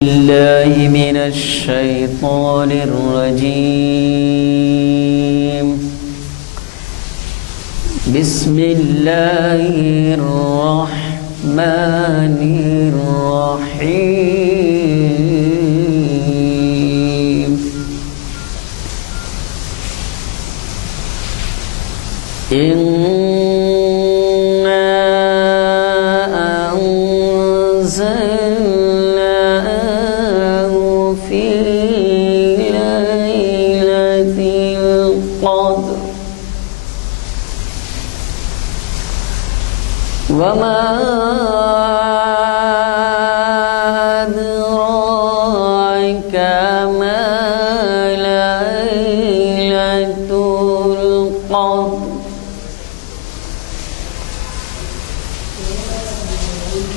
بالله من الشيطان الرجيم. بسم الله الرحمن الرحيم. وما أدراك ما ليلة القدر.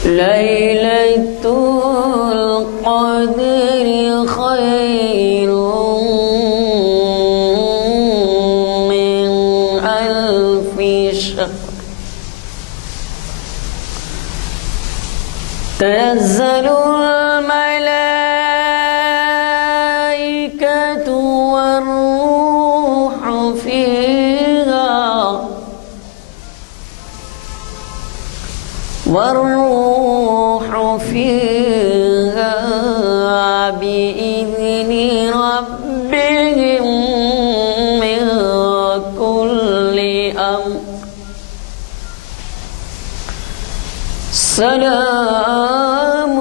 ليلة القدر خير من ألف شهر. تنزل الملائكة والروح فيها بإذن ربهم من كل أمر. سلام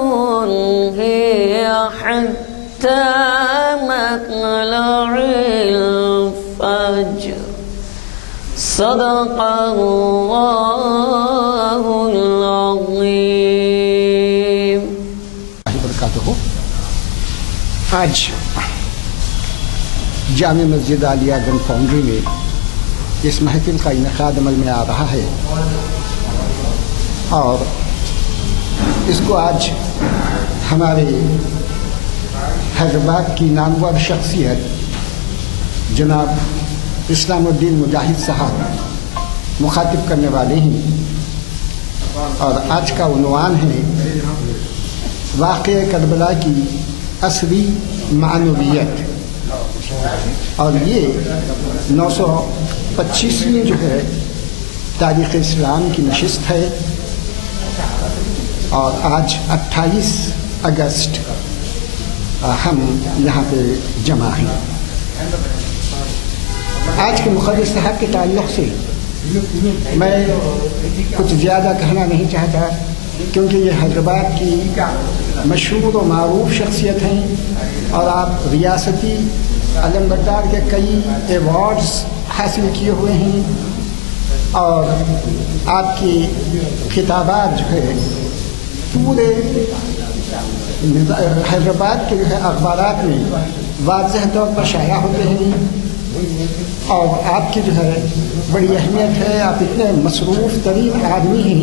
هي حتى مطلع الفجر. صدق الله العظيم. آج جامع مسجد عالیہ گنج فاؤنڈری میں اس محفل کا انعقاد عمل میں آ رہا ہے اور اس کو آج ہمارے حیدرآباد کی نامور شخصیت جناب اسلام الدین مجاہد صاحب مخاطب کرنے والے ہیں اور آج کا عنوان ہے واقعہ کربلا کی عصری معنویت. اور یہ 925ویں جو ہے تاریخ اسلام کی نشست ہے اور آج 28 اگست ہم یہاں پہ جمع ہیں. آج کے مقدس صاحب کے تعلق سے میں کچھ زیادہ کہنا نہیں چاہتا کیونکہ یہ حیدرآباد کی مشہور و معروف شخصیت ہیں اور آپ ریاستی علمبردار کے کئی ایوارڈز حاصل کیے ہوئے ہیں اور آپ کی خطابات جو ہے پورے حیدرآباد کے جو ہے اخبارات میں واضح طور پر شائع ہوتے ہیں اور آپ کی جو ہے بڑی اہمیت ہے. آپ اتنے مصروف ترین آدمی ہیں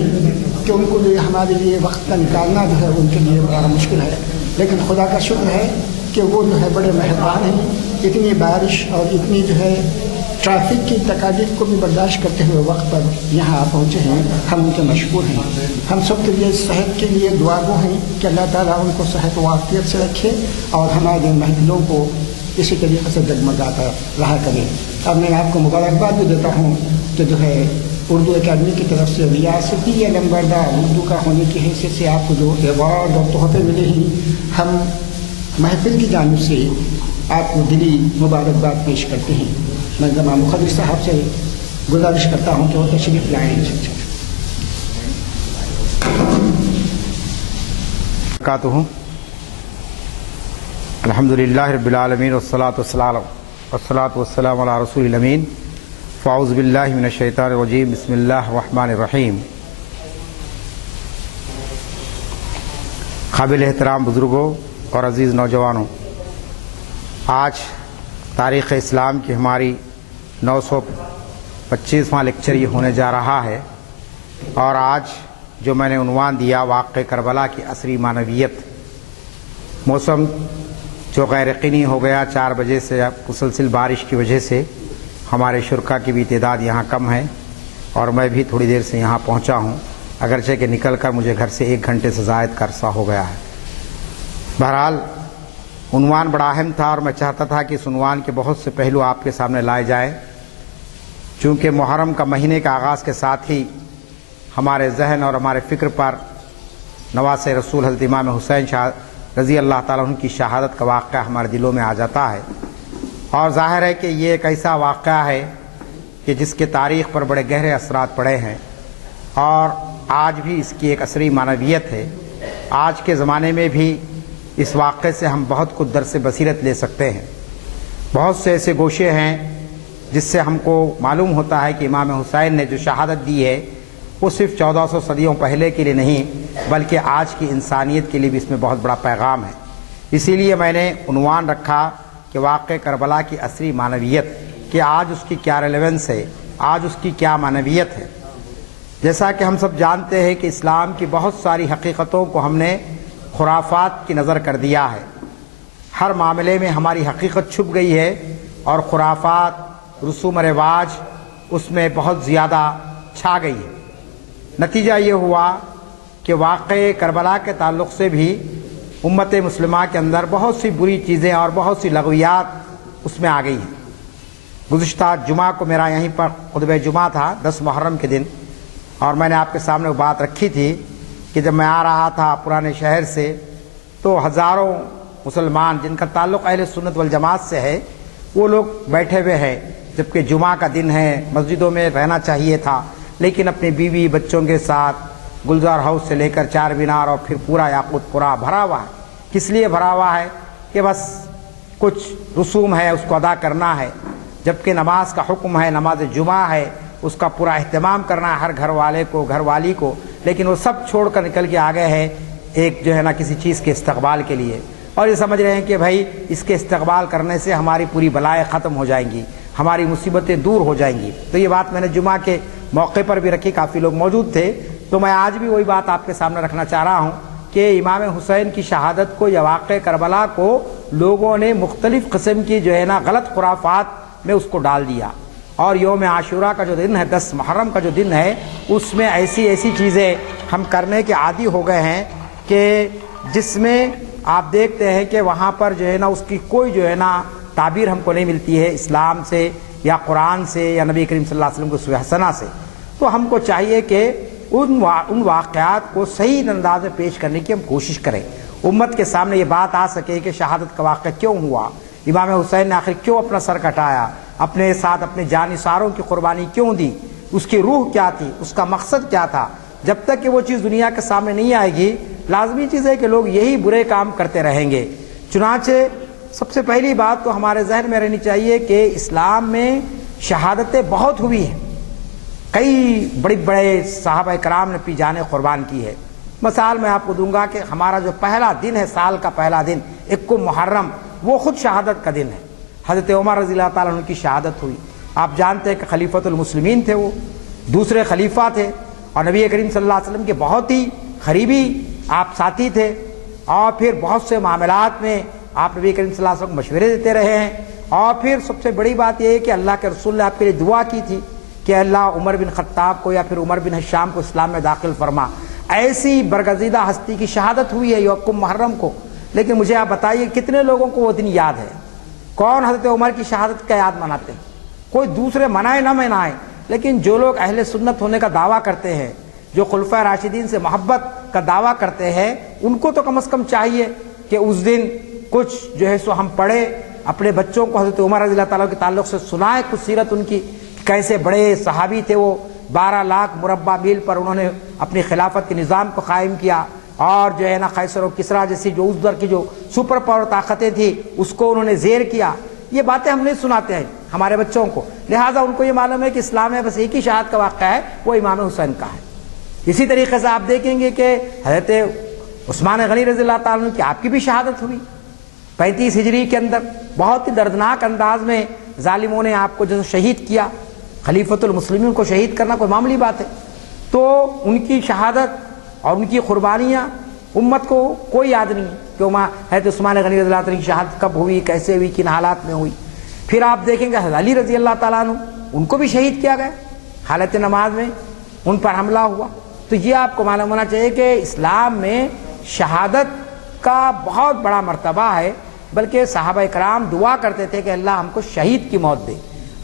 کہ ان کو بھی ہمارے لیے وقت کا نکالنا جو ہے ان کے لیے بڑا مشکل ہے، لیکن خدا کا شکر ہے کہ وہ جو ہے بڑے مہربان ہیں. اتنی بارش اور اتنی جو ہے ٹریفک کی تکالیف کو بھی برداشت کرتے ہوئے وقت پر یہاں پہنچے ہیں. ہم ان کے مشکور ہیں. ہم سب کے لیے صحت کے لیے دعا گو ہیں کہ اللہ تعالیٰ ان کو صحت و عافیت سے رکھے اور ہمارے محفلوں کو اسی طریقے سے جگمگاتا رہا کرے. اب میں آپ کو مبارکباد بھی دیتا ہوں کہ جو ہے اردو اکیڈمی کی طرف سے ریاستی علمبردار اردو کا ہونے کی حیثیت سے آپ کو جو ایوارڈ اور تحفے ملے ہیں، ہم محفل کی جانب سے آپ کو دلی مبارکباد پیش کرتے ہیں. میں جناب مخدر صاحب سے گزارش کرتا ہوں کہ وہ تشریف لائیں. الحمدللہ رب العالمین والصلاة والسلام علی رسول الامین. فاعوذ باللہ من الشیطان الرجیم. بسم اللہ الرحمن الرحیم. قابل احترام بزرگوں اور عزیز نوجوانوں، آج تاریخ اسلام کی ہماری 925واں لیکچر یہ ہونے جا رہا ہے اور آج جو میں نے عنوان دیا واقعہ کربلا کی عصری معنویت. موسم جو غیر یقینی ہو گیا 4 بجے سے مسلسل بارش کی وجہ سے ہمارے شرکا کی بھی تعداد یہاں کم ہے اور میں بھی تھوڑی دیر سے یہاں پہنچا ہوں، اگرچہ کہ نکل کر مجھے گھر سے 1 گھنٹے سے زائد کا عرصہ ہو گیا ہے. بہرحال عنوان بڑا اہم تھا اور میں چاہتا تھا کہ اس عنوان کے بہت سے پہلو آپ کے سامنے لائے جائیں، چونکہ محرم کا مہینے کا آغاز کے ساتھ ہی ہمارے ذہن اور ہمارے فکر پر نواسۂ رسول حضرت امام حسین رضی اللہ تعالیٰ عنہ کی شہادت کا واقعہ ہمارے دلوں میں آ جاتا ہے، اور ظاہر ہے کہ یہ ایک ایسا واقعہ ہے کہ جس کے تاریخ پر بڑے گہرے اثرات پڑے ہیں، اور آج بھی اس کی ایک عصری معنویت ہے۔ آج کے زمانے میں بھی اس واقعے سے ہم بہت کچھ درس بصیرت لے سکتے ہیں۔ بہت سے ایسے گوشے ہیں جس سے ہم کو معلوم ہوتا ہے کہ امام حسین نے جو شہادت دی ہے وہ صرف 1400 صدیوں پہلے کے لیے نہیں بلکہ آج کی انسانیت کے لیے بھی اس میں بہت بڑا پیغام ہے۔ اسی لیے میں نے عنوان رکھا کہ واقع کربلا کی عصری معنویت، کہ آج اس کی کیا ریلیونس ہے، آج اس کی کیا معنویت ہے۔ جیسا کہ ہم سب جانتے ہیں کہ اسلام کی بہت ساری حقیقتوں کو ہم نے خرافات کی نظر کر دیا ہے۔ ہر معاملے میں ہماری حقیقت چھپ گئی ہے اور خرافات، رسوم و رواج اس میں بہت زیادہ چھا گئی ہے۔ نتیجہ یہ ہوا کہ واقع کربلا کے تعلق سے بھی امت مسلمہ کے اندر بہت سی بری چیزیں اور بہت سی لغویات اس میں آ گئی ہیں۔ گزشتہ جمعہ کو میرا یہیں پر خطبہ جمعہ تھا 10 محرم کے دن، اور میں نے آپ کے سامنے وہ بات رکھی تھی کہ جب میں آ رہا تھا پرانے شہر سے تو ہزاروں مسلمان جن کا تعلق اہل سنت والجماعت سے ہے وہ لوگ بیٹھے ہوئے ہیں، جبکہ جمعہ کا دن ہے، مسجدوں میں رہنا چاہیے تھا، لیکن اپنی بیوی بچوں کے ساتھ گلزار ہاؤس سے لے کر چار مینار اور پھر پورا یاقوت پورا بھرا ہوا ہے۔ کس لیے بھرا ہوا ہے؟ کہ بس کچھ رسوم ہے اس کو ادا کرنا ہے، جبکہ نماز کا حکم ہے، نماز جمعہ ہے، اس کا پورا اہتمام کرنا ہے ہر گھر والے کو، گھر والی کو، لیکن وہ سب چھوڑ کر نکل کے آ گئے ہیں ایک جو ہے نا کسی چیز کے استقبال کے لیے، اور یہ سمجھ رہے ہیں کہ بھائی اس کے استقبال کرنے سے ہماری پوری بلائیں ختم ہو جائیں گی، ہماری مصیبتیں دور ہو جائیں گی۔ تو یہ بات میں نے جمعہ کے موقع پر بھی رکھی، کافی لوگ موجود تھے، تو میں آج بھی وہی بات آپ کے سامنے رکھنا چاہ رہا ہوں کہ امام حسین کی شہادت کو یا واقع کربلا کو لوگوں نے مختلف قسم کی جو ہے نا غلط خرافات میں اس کو ڈال دیا، اور یوم عاشورہ کا جو دن ہے، 10 محرم کا جو دن ہے، اس میں ایسی چیزیں ہم کرنے کے عادی ہو گئے ہیں کہ جس میں آپ دیکھتے ہیں کہ وہاں پر جو ہے نا اس کی کوئی جو ہے نا تعبیر ہم کو نہیں ملتی ہے اسلام سے یا قرآن سے یا نبی کریم صلی اللہ علیہ وسلم کے اسوہ حسنہ سے۔ تو ہم کو چاہیے کہ ان واقعات کو صحیح انداز میں پیش کرنے کی ہم کوشش کریں، امت کے سامنے یہ بات آ سکے کہ شہادت کا واقعہ کیوں ہوا، امام حسین نے آخر کیوں اپنا سر کٹایا، اپنے ساتھ اپنے جانثاروں کی قربانی کیوں دی، اس کی روح کیا تھی، اس کا مقصد کیا تھا۔ جب تک کہ وہ چیز دنیا کے سامنے نہیں آئے گی، لازمی چیز ہے کہ لوگ یہی برے کام کرتے رہیں گے۔ چنانچہ سب سے پہلی بات تو ہمارے ذہن میں رہنی چاہیے کہ اسلام میں شہادتیں بہت ہوئی ہیں، کئی بڑے صحابہ کرام نے اپنی جانیں قربان کی ہے۔ مثال میں آپ کو دوں گا کہ ہمارا جو پہلا دن ہے، سال کا پہلا دن 1 محرم، وہ خود شہادت کا دن ہے۔ حضرت عمر رضی اللہ تعالیٰ عنہ کی شہادت ہوئی۔ آپ جانتے ہیں کہ خلیفۃ المسلمین تھے، وہ دوسرے خلیفہ تھے، اور نبی کریم صلی اللہ علیہ وسلم کے بہت ہی قریبی آپ ساتھی تھے، اور پھر بہت سے معاملات میں آپ نبی کریم صلی اللہ علیہ وسلم کو مشورے دیتے رہے ہیں۔ اور پھر سب سے بڑی بات یہ ہے کہ اللہ کے رسول نے آپ کے لیے دعا کی تھی کہ اللہ عمر بن خطاب کو یا پھر عمر بن ہشام کو اسلام میں داخل فرما۔ ایسی برگزیدہ ہستی کی شہادت ہوئی ہے 1 محرم کو، لیکن مجھے آپ بتائیے کتنے لوگوں کو وہ دن یاد ہے؟ کون حضرت عمر کی شہادت کا یاد مناتے ہیں؟ کوئی دوسرے منائے نہ منائے، لیکن جو لوگ اہل سنت ہونے کا دعویٰ کرتے ہیں، جو خلفائے راشدین سے محبت کا دعویٰ کرتے ہیں، ان کو تو کم از کم چاہیے کہ اس دن کچھ جو ہے سو ہم پڑھے، اپنے بچوں کو حضرت عمر رضی اللہ تعالیٰ کے تعلق سے سنائیں کچھ سیرت ان کی، کیسے بڑے صحابی تھے وہ، 12 لاکھ مربع میل پر انہوں نے اپنی خلافت کے نظام کو قائم کیا، اور جو ہے نا قیصر و کسریٰ جیسی جو اس دور کی جو سپر پاور طاقتیں تھیں اس کو انہوں نے زیر کیا۔ یہ باتیں ہم نہیں سناتے ہیں ہمارے بچوں کو، لہٰذا ان کو یہ معلوم ہے کہ اسلام میں بس ایک ہی شہادت کا واقعہ ہے، وہ امام حسین کا ہے۔ اسی طریقے سے آپ دیکھیں گے کہ حضرت عثمان غنی رضی اللہ تعالیٰ عنہ کی آپ کی بھی شہادت ہوئی 35 ہجری کے اندر، بہت ہی دردناک انداز میں ظالموں نے آپ کو جو شہید کیا۔ خلیفۃ المسلمین کو شہید کرنا کوئی معمولی بات ہے؟ تو ان کی شہادت اور ان کی قربانیاں امت کو کوئی یاد نہیں ہے کہ حضرت عثمان غنی رضی اللہ عنہ کی شہادت کب ہوئی، کیسے ہوئی، کن حالات میں ہوئی۔ پھر آپ دیکھیں گے حضرت علی رضی اللہ تعالیٰ عنہ، ان کو بھی شہید کیا گیا حالت نماز میں، ان پر حملہ ہوا۔ تو یہ آپ کو معلوم ہونا چاہیے کہ اسلام میں شہادت کا بہت بڑا مرتبہ ہے، بلکہ صحابہ کرام دعا کرتے تھے کہ اللہ ہم کو شہید کی موت دے،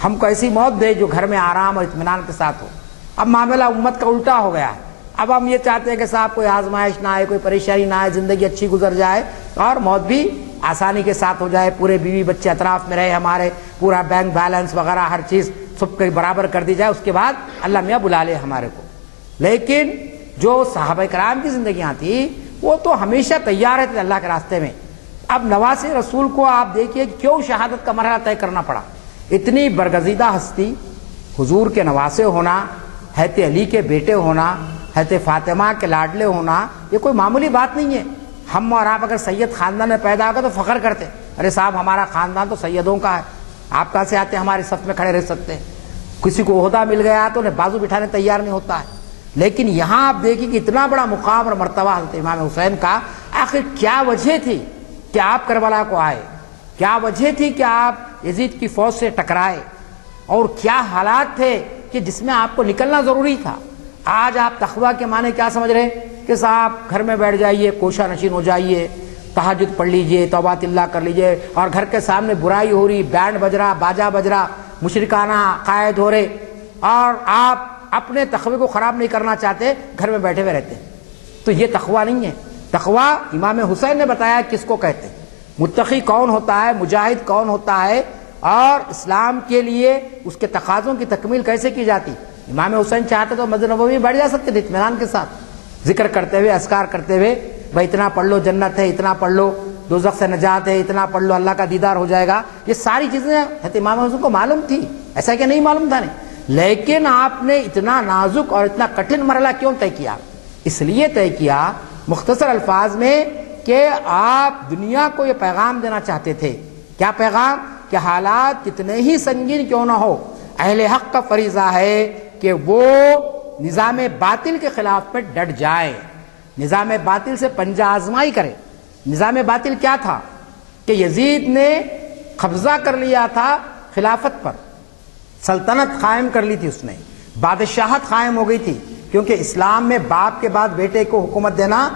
ہم کو ایسی موت دے جو گھر میں آرام اور اطمینان کے ساتھ ہو۔ اب معاملہ امت کا الٹا ہو گیا ہے، اب ہم یہ چاہتے ہیں کہ صاحب کوئی آزمائش نہ آئے، کوئی پریشانی نہ آئے، زندگی اچھی گزر جائے اور موت بھی آسانی کے ساتھ ہو جائے، پورے بیوی بچے اطراف میں رہے ہمارے، پورا بینک بیلنس وغیرہ ہر چیز سب کے برابر کر دی جائے، اس کے بعد اللہ میاں بلا لے ہمارے کو۔ لیکن جو صحابہ کرام کی زندگیاں تھیں وہ تو ہمیشہ تیار رہتے اللہ کے راستے میں۔ اب نواسے رسول کو آپ دیکھیے کیوں شہادت کا مرحلہ طے کرنا پڑا۔ اتنی برگزیدہ ہستی، حضور کے نواسے ہونا، حضرت علی کے بیٹے ہونا، حضرت فاطمہ کے لاڈلے ہونا، یہ کوئی معمولی بات نہیں ہے۔ ہم اور آپ اگر سید خاندان میں پیدا ہوگا تو فخر کرتے، ارے صاحب ہمارا خاندان تو سیدوں کا ہے، آپ کہاں سے آتے ہمارے صف میں کھڑے رہ سکتے ہیں۔ کسی کو عہدہ مل گیا تو انہیں بازو بٹھانے تیار نہیں ہوتا ہے۔ لیکن یہاں آپ دیکھیں کہ اتنا بڑا مقام اور مرتبہ حضرت امام حسین کا، آخر کیا وجہ تھی کہ آپ کربلا کو آئے؟ کیا وجہ تھی کہ آپ یزید کی فوج سے ٹکرائے؟ اور کیا حالات تھے کہ جس میں آپ کو نکلنا ضروری تھا؟ آج آپ تقویٰ کے معنی کیا سمجھ رہے ہیں کہ صاحب گھر میں بیٹھ جائیے، کوشہ نشین ہو جائیے، تہجد پڑھ لیجئے، توبات اللہ کر لیجئے، اور گھر کے سامنے برائی ہو رہی، بینڈ بج رہا، باجا بج رہا، مشرکانہ عقائد ہو رہے، اور آپ اپنے تقوی کو خراب نہیں کرنا چاہتے، گھر میں بیٹھے ہوئے رہتے ہیں۔ تو یہ تقویٰ نہیں ہے۔ تقویٰ امام حسین نے بتایا کس کو کہتے ہیں، متقی کون ہوتا ہے، مجاہد کون ہوتا ہے، اور اسلام کے لیے اس کے تقاضوں کی تکمیل کیسے کی جاتی۔ امام حسین چاہتے تو مسجد نبوی میں بیٹھ جا سکتے تھے اطمینان کے ساتھ، ذکر کرتے ہوئے، اذکار کرتے ہوئے، بھائی اتنا پڑھ لو جنت ہے، اتنا پڑھ لو دوزخ سے نجات ہے، اتنا پڑھ لو اللہ کا دیدار ہو جائے گا۔ یہ ساری چیزیں حضرت امام حسین کو معلوم تھی، ایسا کہ نہیں معلوم تھا نہیں۔ لیکن آپ نے اتنا نازک اور اتنا کٹھن مرحلہ کیوں طے کیا؟ اس لیے طے کیا مختصر الفاظ میں کہ آپ دنیا کو یہ پیغام دینا چاہتے تھے۔ کیا پیغام؟ کہ حالات کتنے ہی سنگین کیوں نہ ہو، اہل حق کا فریضہ ہے کہ وہ نظام باطل کے خلاف میں ڈٹ جائے، نظام باطل سے پنجہ آزمائی کرے۔ نظام باطل کیا تھا کہ یزید نے قبضہ کر لیا تھا خلافت پر، سلطنت قائم کر لی تھی، اس نے بادشاہت قائم ہو گئی تھی، کیونکہ اسلام میں باپ کے بعد بیٹے کو حکومت دینا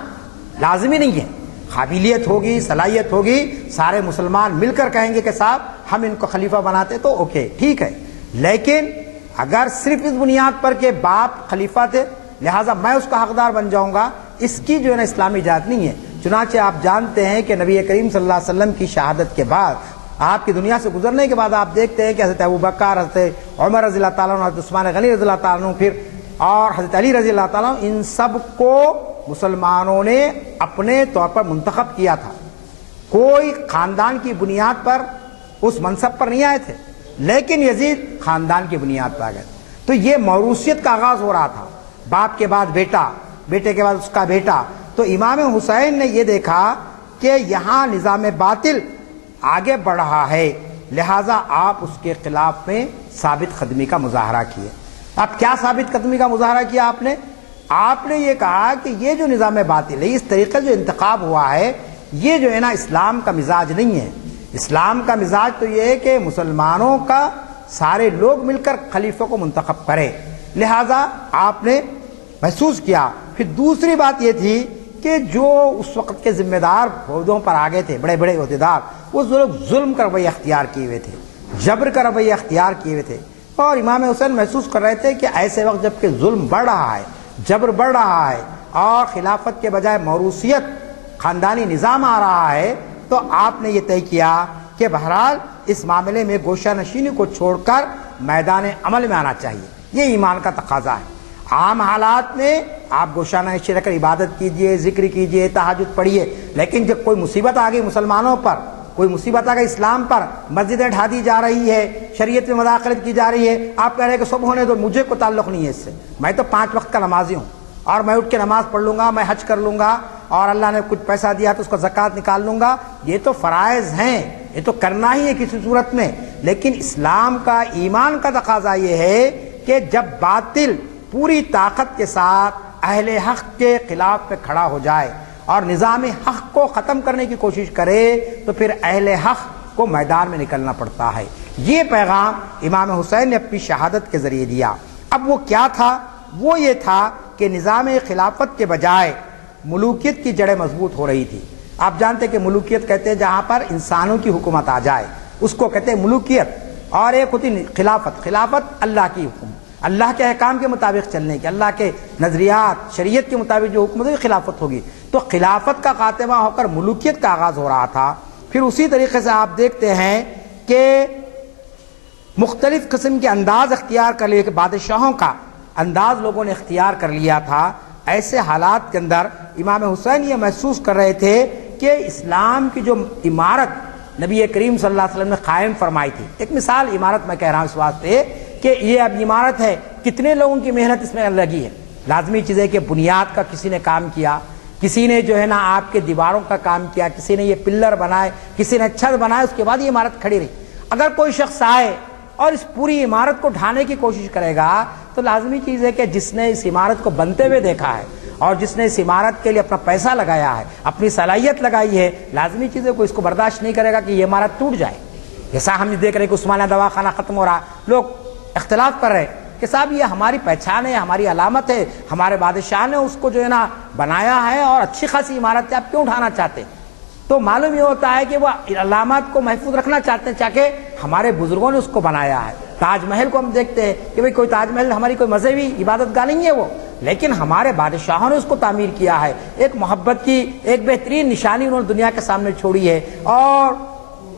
لازمی نہیں ہے۔ قابلیت ہوگی، صلاحیت ہوگی، سارے مسلمان مل کر کہیں گے کہ صاحب ہم ان کو خلیفہ بناتے تو اوکے ٹھیک ہے۔ لیکن اگر صرف اس بنیاد پر کہ باپ خلیفہ تھے لہٰذا میں اس کا حقدار بن جاؤں گا، اس کی جو ہے نا اسلامی اجازت نہیں ہے۔ چنانچہ آپ جانتے ہیں کہ نبی کریم صلی اللہ علیہ وسلم کی شہادت کے بعد، آپ کی دنیا سے گزرنے کے بعد، آپ دیکھتے ہیں کہ حضرت ابوبکر، حضرت عمر رضی اللہ تعالیٰ عنہ، حضرت عثمان غنی رضی اللہ تعالیٰ عنہ، پھر اور حضرت علی رضی اللہ تعالیٰ عنہ، ان سب کو مسلمانوں نے اپنے طور پر منتخب کیا تھا۔ کوئی خاندان کی بنیاد پر اس منصب پر نہیں آئے تھے، لیکن یزید خاندان کی بنیاد پر آ گئے۔ تو یہ موروثیت کا آغاز ہو رہا تھا، باپ کے بعد بیٹا، بیٹے کے بعد اس کا بیٹا۔ تو امام حسین نے یہ دیکھا کہ یہاں نظام باطل آگے بڑھ رہا ہے، لہٰذا آپ اس کے خلاف میں ثابت قدمی کا مظاہرہ کیے۔ اب کیا ثابت قدمی کا مظاہرہ کیا آپ نے یہ کہا کہ یہ جو نظام باطل ہے، اس طریقے جو انتخاب ہوا ہے، یہ جو ہے نا اسلام کا مزاج نہیں ہے۔ اسلام کا مزاج تو یہ ہے کہ مسلمانوں کا سارے لوگ مل کر خلیفہ کو منتخب کرے، لہذا آپ نے محسوس کیا۔ پھر دوسری بات یہ تھی کہ جو اس وقت کے ذمہ دار عہدوں پر آگے تھے، بڑے بڑے عہدیدار، وہ لوگ ظلم کا رویہ اختیار کیے ہوئے تھے، جبر کا رویہ اختیار کیے ہوئے تھے، اور امام حسین محسوس کر رہے تھے کہ ایسے وقت جب کہ ظلم بڑھ رہا ہے، جبر بڑھ رہا ہے، اور خلافت کے بجائے موروثیت، خاندانی نظام آ رہا ہے، تو آپ نے یہ طے کیا کہ بہرحال اس معاملے میں گوشہ نشینی کو چھوڑ کر میدان عمل میں آنا چاہیے۔ یہ ایمان کا تقاضا ہے۔ عام حالات میں آپ گوشہ نشین رہ کر عبادت کیجئے، ذکر کیجئے، تہجد پڑھیے، لیکن جب کوئی مصیبت آ گئی مسلمانوں پر، کوئی مصیبت آ گئی اسلام پر، مسجدیں ڈھا دی جا رہی ہے، شریعت میں مداخلت کی جا رہی ہے، آپ کہہ رہے ہیں کہ سب ہونے دو، مجھے کوئی تعلق نہیں ہے اس سے، میں تو 5 وقت کا نمازی ہوں، اور میں اٹھ کے نماز پڑھ لوں گا، میں حج کر لوں گا، اور اللہ نے کچھ پیسہ دیا تو اس کا زکوٰۃ نکال لوں گا، یہ تو فرائض ہیں، یہ تو کرنا ہی ہے کسی صورت میں۔ لیکن اسلام کا، ایمان کا تقاضا یہ ہے کہ جب باطل پوری طاقت کے ساتھ اہل حق کے خلاف میں کھڑا ہو جائے اور نظام حق کو ختم کرنے کی کوشش کرے، تو پھر اہل حق کو میدان میں نکلنا پڑتا ہے۔ یہ پیغام امام حسین نے اپنی شہادت کے ذریعے دیا۔ اب وہ کیا تھا؟ وہ یہ تھا کہ نظام خلافت کے بجائے ملوکیت کی جڑیں مضبوط ہو رہی تھی، آپ جانتے کہ ملوکیت کہتے ہیں جہاں پر انسانوں کی حکومت آ جائے اس کو کہتے ہیں ملوکیت، اور ایک ہوتی خلافت۔ خلافت اللہ کی حکم، اللہ کے احکام کے مطابق چلنے کی، اللہ کے نظریات شریعت کے مطابق جو حکومت ہوگی خلافت ہوگی۔ تو خلافت کا خاتمہ ہو کر ملوکیت کا آغاز ہو رہا تھا۔ پھر اسی طریقے سے آپ دیکھتے ہیں کہ مختلف قسم کے انداز اختیار کر لیے، کہ بادشاہوں کا انداز لوگوں نے اختیار کر لیا تھا۔ ایسے حالات کے اندر امام حسین یہ محسوس کر رہے تھے کہ اسلام کی جو عمارت نبی کریم صلی اللہ علیہ وسلم نے قائم فرمائی تھی، ایک مثال عمارت میں کہہ رہا ہوں اس واسطے کہ یہ اب عمارت ہے، کتنے لوگوں کی محنت اس میں لگی ہے۔ لازمی چیز ہے کہ بنیاد کا کسی نے کام کیا، کسی نے جو ہے نا آپ کے دیواروں کا کام کیا، کسی نے یہ پلر بنائے، کسی نے چھت بنائے، اس کے بعد یہ عمارت کھڑی رہی۔ اگر کوئی شخص آئے اور اس پوری عمارت کو ڈھانے کی کوشش کرے گا تو لازمی چیز ہے کہ جس نے اس عمارت کو بنتے ہوئے دیکھا ہے اور جس نے اس عمارت کے لیے اپنا پیسہ لگایا ہے، اپنی صلاحیت لگائی ہے، لازمی چیز ہے کوئی اس کو برداشت نہیں کرے گا کہ یہ عمارت ٹوٹ جائے۔ جیسا ہم دیکھ رہے ہیں کہ عثمانیہ دواخانہ ختم ہو رہا، لوگ اختلاف کر رہے ہیں کہ صاحب یہ ہماری پہچان ہے، ہماری علامت ہے، ہمارے بادشاہ نے اس کو جو ہے نا بنایا ہے اور اچھی خاصی عمارت ہے، آپ کیوں اٹھانا چاہتے ہیں؟ تو معلوم یہ ہوتا ہے کہ وہ علامات کو محفوظ رکھنا چاہتے ہیں، چاہے ہمارے بزرگوں نے اس کو بنایا ہے۔ تاج محل کو ہم دیکھتے ہیں کہ بھئی کوئی تاج محل ہماری کوئی مذہبی عبادت گاہ نہیں ہے وہ، لیکن ہمارے بادشاہوں نے اس کو تعمیر کیا ہے، ایک محبت کی ایک بہترین نشانی انہوں نے دنیا کے سامنے چھوڑی ہے، اور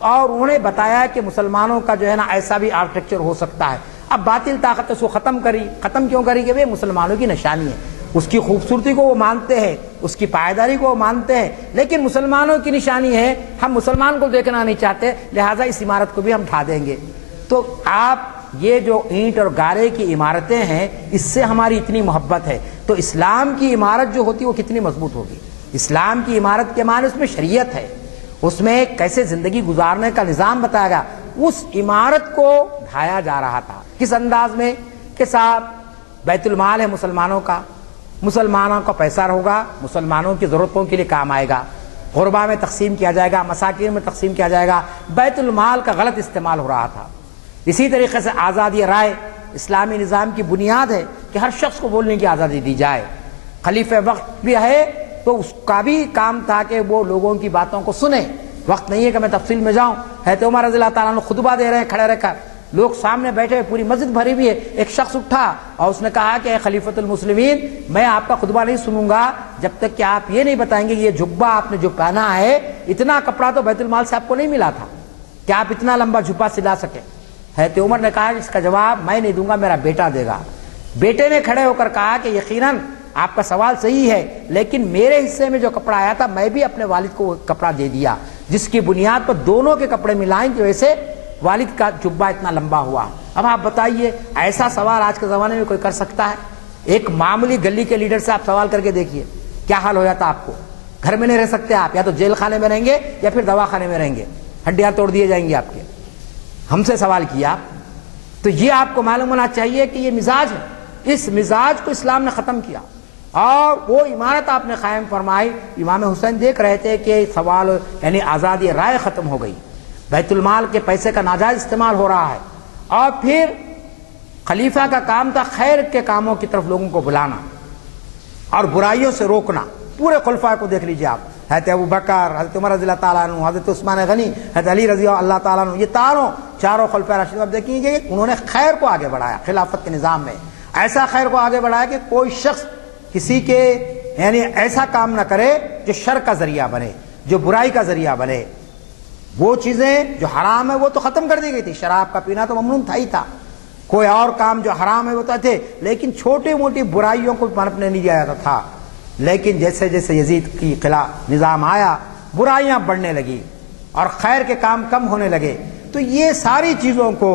انہوں نے بتایا کہ مسلمانوں کا جو ہے نا ایسا بھی آرکیٹیکچر ہو سکتا ہے۔ اب باطل طاقت اس کو ختم کیوں کری کہ وہ مسلمانوں کی نشانی ہے، اس کی خوبصورتی کو وہ مانتے ہیں، اس کی پائیداری کو وہ مانتے ہیں، لیکن مسلمانوں کی نشانی ہے، ہم مسلمان کو دیکھنا نہیں چاہتے، لہٰذا اس عمارت کو بھی ہم ڈھا دیں گے۔ تو آپ یہ جو اینٹ اور گارے کی عمارتیں ہیں، اس سے ہماری اتنی محبت ہے، تو اسلام کی عمارت جو ہوتی ہے وہ کتنی مضبوط ہوگی۔ اسلام کی عمارت کے معنی اس میں شریعت ہے، اس میں کیسے زندگی گزارنے کا نظام بتایا گیا۔ اس عمارت کو ڈھایا جا رہا تھا، کس انداز میں کہ صاحب بیت المال ہے مسلمانوں کا، مسلمانوں کا پیسہ ہوگا، مسلمانوں کی ضرورتوں کے لیے کام آئے گا، غربا میں تقسیم کیا جائے گا، مساکین میں تقسیم کیا جائے گا۔ بیت المال کا غلط استعمال ہو رہا تھا۔ اسی طریقے سے آزادی رائے اسلامی نظام کی بنیاد ہے کہ ہر شخص کو بولنے کی آزادی دی جائے۔ خلیفہ وقت بھی ہے تو اس کا بھی کام تھا کہ وہ لوگوں کی باتوں کو سنے۔ وقت نہیں ہے کہ میں تفصیل میں جاؤں۔ حضرت عمر رضی اللہ تعالیٰ عنہ خطبہ دے رہے ہیں کھڑے رہ کر، لوگ سامنے بیٹھے ہوئے، پوری مسجد بھری ہوئی ہے، ایک شخص اٹھا اور اس نے کہا کہ اے خلیفۃ المسلمین، میں آپ کا خطبہ نہیں سنوں گا جب تک کہ آپ یہ نہیں بتائیں گے کہ یہ جبہ آپ نے جو پہنا ہے، اتنا کپڑا تو بیت المال سے آپ کو نہیں ملا تھا کہ آپ اتنا لمبا جبہ سلا سکے۔ حضرت عمر نے کہا کہ اس کا جواب میں نہیں دوں گا، میرا بیٹا دے گا۔ بیٹے نے کھڑے ہو کر کہا کہ یقیناً آپ کا سوال صحیح ہے، لیکن میرے حصے میں جو کپڑا آیا تھا میں بھی اپنے والد کو وہ کپڑا دے دیا، جس کی بنیاد پر دونوں کے کپڑے ملائیں کی وجہ سے والد کا جبہ اتنا لمبا ہوا۔ اب آپ بتائیے ایسا سوال آج کے زمانے میں کوئی کر سکتا ہے؟ ایک معمولی گلی کے لیڈر سے آپ سوال کر کے دیکھیے کیا حال ہو جاتا آپ کو۔ گھر میں نہیں رہ سکتے آپ، یا تو جیل خانے میں رہیں گے یا پھر دواخانے میں رہیں گے، ہڈیاں توڑ دیے جائیں گے آپ کے۔ ہم سے سوال کیا تو یہ آپ کو معلوم ہونا چاہیے کہ یہ مزاج ہے، اس مزاج کو اسلام نے ختم کیا اور وہ عمارت آپ نے قائم فرمائی۔ امام حسین دیکھ رہے تھے کہ سوال یعنی آزادی رائے ختم ہو گئی، بیت المال کے پیسے کا ناجائز استعمال ہو رہا ہے، اور پھر خلیفہ کا کام تھا خیر کے کاموں کی طرف لوگوں کو بلانا اور برائیوں سے روکنا۔ پورے خلفاء کو دیکھ لیجیے آپ، حضرت ابو بکر، حضرت عمر رضی اللہ تعالیٰ عنہ، حضرت عثمان غنی، حضرت علی رضی اللہ تعالیٰ عنہ، یہ چاروں خلفاء راشدین آپ دیکھیں گے انہوں نے خیر کو آگے بڑھایا۔ خلافت کے نظام میں ایسا خیر کو آگے بڑھایا کہ کوئی شخص کسی کے یعنی ایسا کام نہ کرے جو شر کا ذریعہ بنے، جو برائی کا ذریعہ بنے۔ وہ چیزیں جو حرام ہے وہ تو ختم کر دی گئی تھی، شراب کا پینا تو ممنوع تھا ہی تھا، کوئی اور کام جو حرام ہے وہ تو تھے، لیکن چھوٹی موٹی برائیوں کو پنپنے نہیں دیا جاتا تھا۔ لیکن جیسے جیسے یزید کی خلاف نظام آیا، برائیاں بڑھنے لگی اور خیر کے کام کم ہونے لگے۔ تو یہ ساری چیزوں کو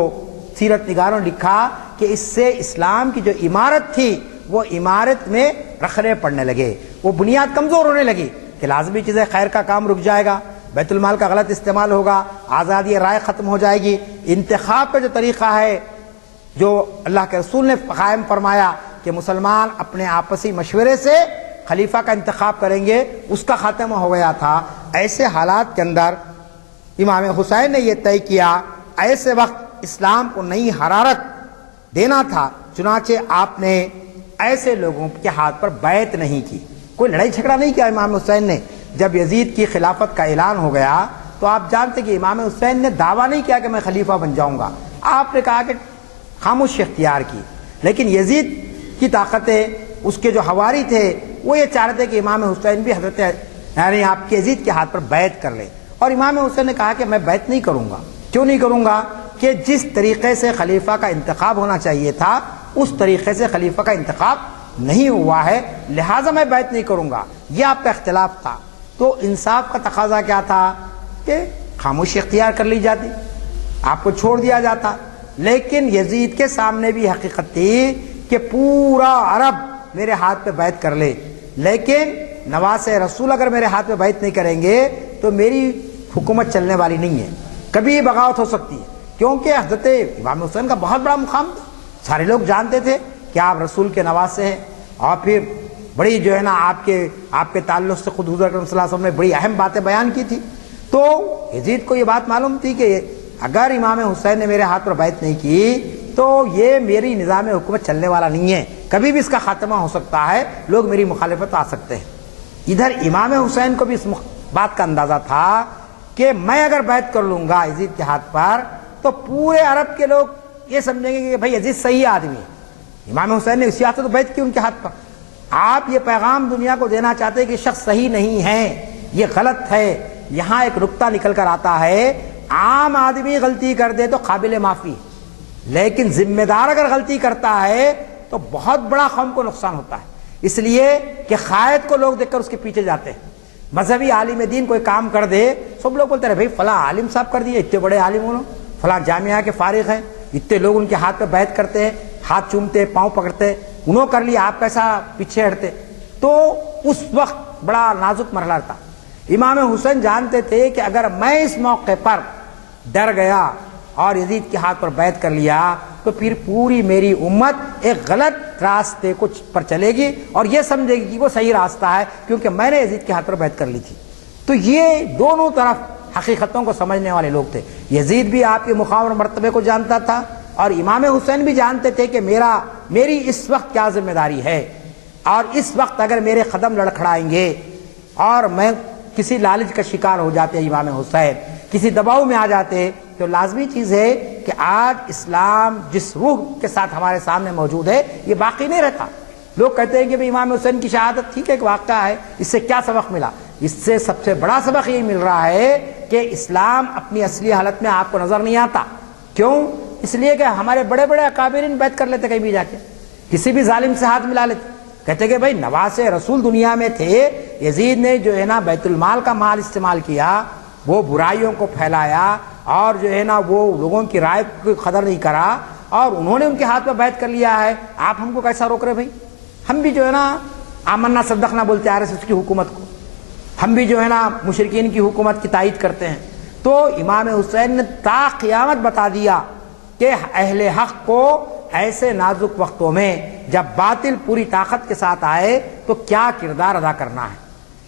سیرت نگاروں نے لکھا کہ اس سے اسلام کی جو عمارت تھی وہ عمارت میں رخنے پڑنے لگے، وہ بنیاد کمزور ہونے لگی کہ لازمی چیزیں خیر کا کام رک جائے گا، بیت المال کا غلط استعمال ہوگا، آزادی رائے ختم ہو جائے گی۔ انتخاب کا جو طریقہ ہے جو اللہ کے رسول نے قائم فرمایا کہ مسلمان اپنے آپسی مشورے سے خلیفہ کا انتخاب کریں گے، اس کا خاتمہ ہو گیا تھا۔ ایسے حالات کے اندر امام حسین نے یہ طے کیا، ایسے وقت اسلام کو نئی حرارت دینا تھا، چنانچہ آپ نے ایسے لوگوں کے ہاتھ پر بیعت نہیں کی، کوئی لڑائی جھگڑا نہیں کیا امام حسین نے، جب یزید کی خلافت کا اعلان ہو گیا تو آپ جانتے کہ امام حسین نے دعویٰ نہیں کیا کہ میں خلیفہ بن جاؤں گا، آپ نے کہا کہ خاموش اختیار کی، لیکن یزید کی طاقتیں، اس کے جو حواری تھے وہ یہ چاہ رہے تھے کہ امام حسین بھی حضرت یعنی آپ کے یزید کے ہاتھ پر بیعت کر لے، اور امام حسین نے کہا کہ میں بیعت نہیں کروں گا۔ کیوں نہیں کروں گا؟ کہ جس طریقے سے خلیفہ کا انتخاب ہونا چاہیے تھا اس طریقے سے خلیفہ کا انتخاب نہیں ہوا ہے، لہٰذا میں بیعت نہیں کروں گا۔ یہ آپ کا اختلاف تھا، تو انصاف کا تقاضا کیا تھا کہ خاموشی اختیار کر لی جاتی، آپ کو چھوڑ دیا جاتا۔ لیکن یزید کے سامنے بھی حقیقت تھی کہ پورا عرب میرے ہاتھ پہ بیعت کر لے، لیکن نواسے رسول اگر میرے ہاتھ پہ بیعت نہیں کریں گے تو میری حکومت چلنے والی نہیں ہے، کبھی بغاوت ہو سکتی ہے، کیونکہ حضرت امام حسین کا بہت بڑا مقام تھا، سارے لوگ جانتے تھے کہ آپ رسول کے نواسے ہیں، اور پھر بڑی جو ہے نا آپ کے تعلق سے خود حضور اکرم صلی اللہ علیہ وسلم نے بڑی اہم باتیں بیان کی تھی۔ تو یزید کو یہ بات معلوم تھی کہ اگر امام حسین نے میرے ہاتھ پر بیعت نہیں کی تو یہ میری نظام حکومت چلنے والا نہیں ہے، کبھی بھی اس کا خاتمہ ہو سکتا ہے، لوگ میری مخالفت آ سکتے ہیں۔ ادھر امام حسین کو بھی اس بات کا اندازہ تھا کہ میں اگر بیعت کر لوں گا یزید کے ہاتھ پر تو پورے عرب کے لوگ یہ سمجھیں گے کہ بھائی یزید صحیح آدمی ہے، امام حسین نے اسی ہاتھ سے تو بیعت کی ان کے ہاتھ پر۔ آپ یہ پیغام دنیا کو دینا چاہتے ہیں کہ شخص صحیح نہیں ہے، یہ غلط ہے۔ یہاں ایک نقطہ نکل کر آتا ہے، عام آدمی غلطی کر دے تو قابل معافی، لیکن ذمہ دار اگر غلطی کرتا ہے تو بہت بڑا قوم کو نقصان ہوتا ہے، اس لیے کہ قائد کو لوگ دیکھ کر اس کے پیچھے جاتے ہیں۔ مذہبی عالم دین کوئی کام کر دے سب لوگ بولتے رہے بھائی فلاں عالم صاحب کر دیے، اتنے بڑے عالم انہوں، فلاں جامعہ کے فارغ ہیں، اتنے لوگ ان کے ہاتھ پہ بیعت کرتے ہیں، ہاتھ چومتے، پاؤں پکڑتے، انہوں کر لیا، آپ کیسا پیچھے ہٹتے؟ تو اس وقت بڑا نازک مرحلہ تھا۔ امام حسین جانتے تھے کہ اگر میں اس موقع پر ڈر گیا اور یزید کے ہاتھ پر بیعت کر لیا تو پھر پوری میری امت ایک غلط راستے کو پر چلے گی اور یہ سمجھے گی کہ وہ صحیح راستہ ہے کیونکہ میں نے یزید کے ہاتھ پر بیعت کر لی تھی۔ تو یہ دونوں طرف حقیقتوں کو سمجھنے والے لوگ تھے، یزید بھی آپ کے مقام اور مرتبے کو جانتا تھا اور امام حسین بھی جانتے تھے کہ میری اس وقت کیا ذمہ داری ہے، اور اس وقت اگر میرے قدم لڑکھڑائیں گے اور میں کسی لالچ کا شکار ہو جاتے امام حسین، کسی دباؤ میں آ جاتے، تو لازمی چیز ہے کہ آج اسلام جس روح کے ساتھ ہمارے سامنے موجود ہے یہ باقی نہیں رہتا۔ لوگ کہتے ہیں کہ امام حسین کی شہادت ٹھیک ہے، ایک واقعہ ہے، اس سے کیا سبق ملا؟ اس سے سب سے بڑا سبق یہ مل رہا ہے کہ اسلام اپنی اصلی حالت میں آپ کو نظر نہیں آتا۔ کیوں؟ اس لیے کہ ہمارے بڑے بڑے اکابرین بیعت کر لیتے، کہیں بھی جا کے کسی بھی ظالم سے ہاتھ ملا لیتے، کہتے کہ بھائی نواسے رسول دنیا میں تھے، یزید نے جو ہے نا بیت المال کا مال استعمال کیا، وہ برائیوں کو پھیلایا اور جو ہے نا وہ لوگوں کی رائے کو قدر نہیں کرا اور انہوں نے ان کے ہاتھ پہ بیعت کر لیا ہے، آپ ہم کو کیسا روک رہے بھائی؟ ہم بھی جو ہے نا آمنا صدقنا بولتے آ رہے ہیں اس کی حکومت کو، ہم بھی جو ہے نا مشرکین کی حکومت کی تائید کرتے ہیں۔ تو امام حسین نے تا قیامت بتا دیا کہ اہل حق کو ایسے نازک وقتوں میں جب باطل پوری طاقت کے ساتھ آئے تو کیا کردار ادا کرنا ہے،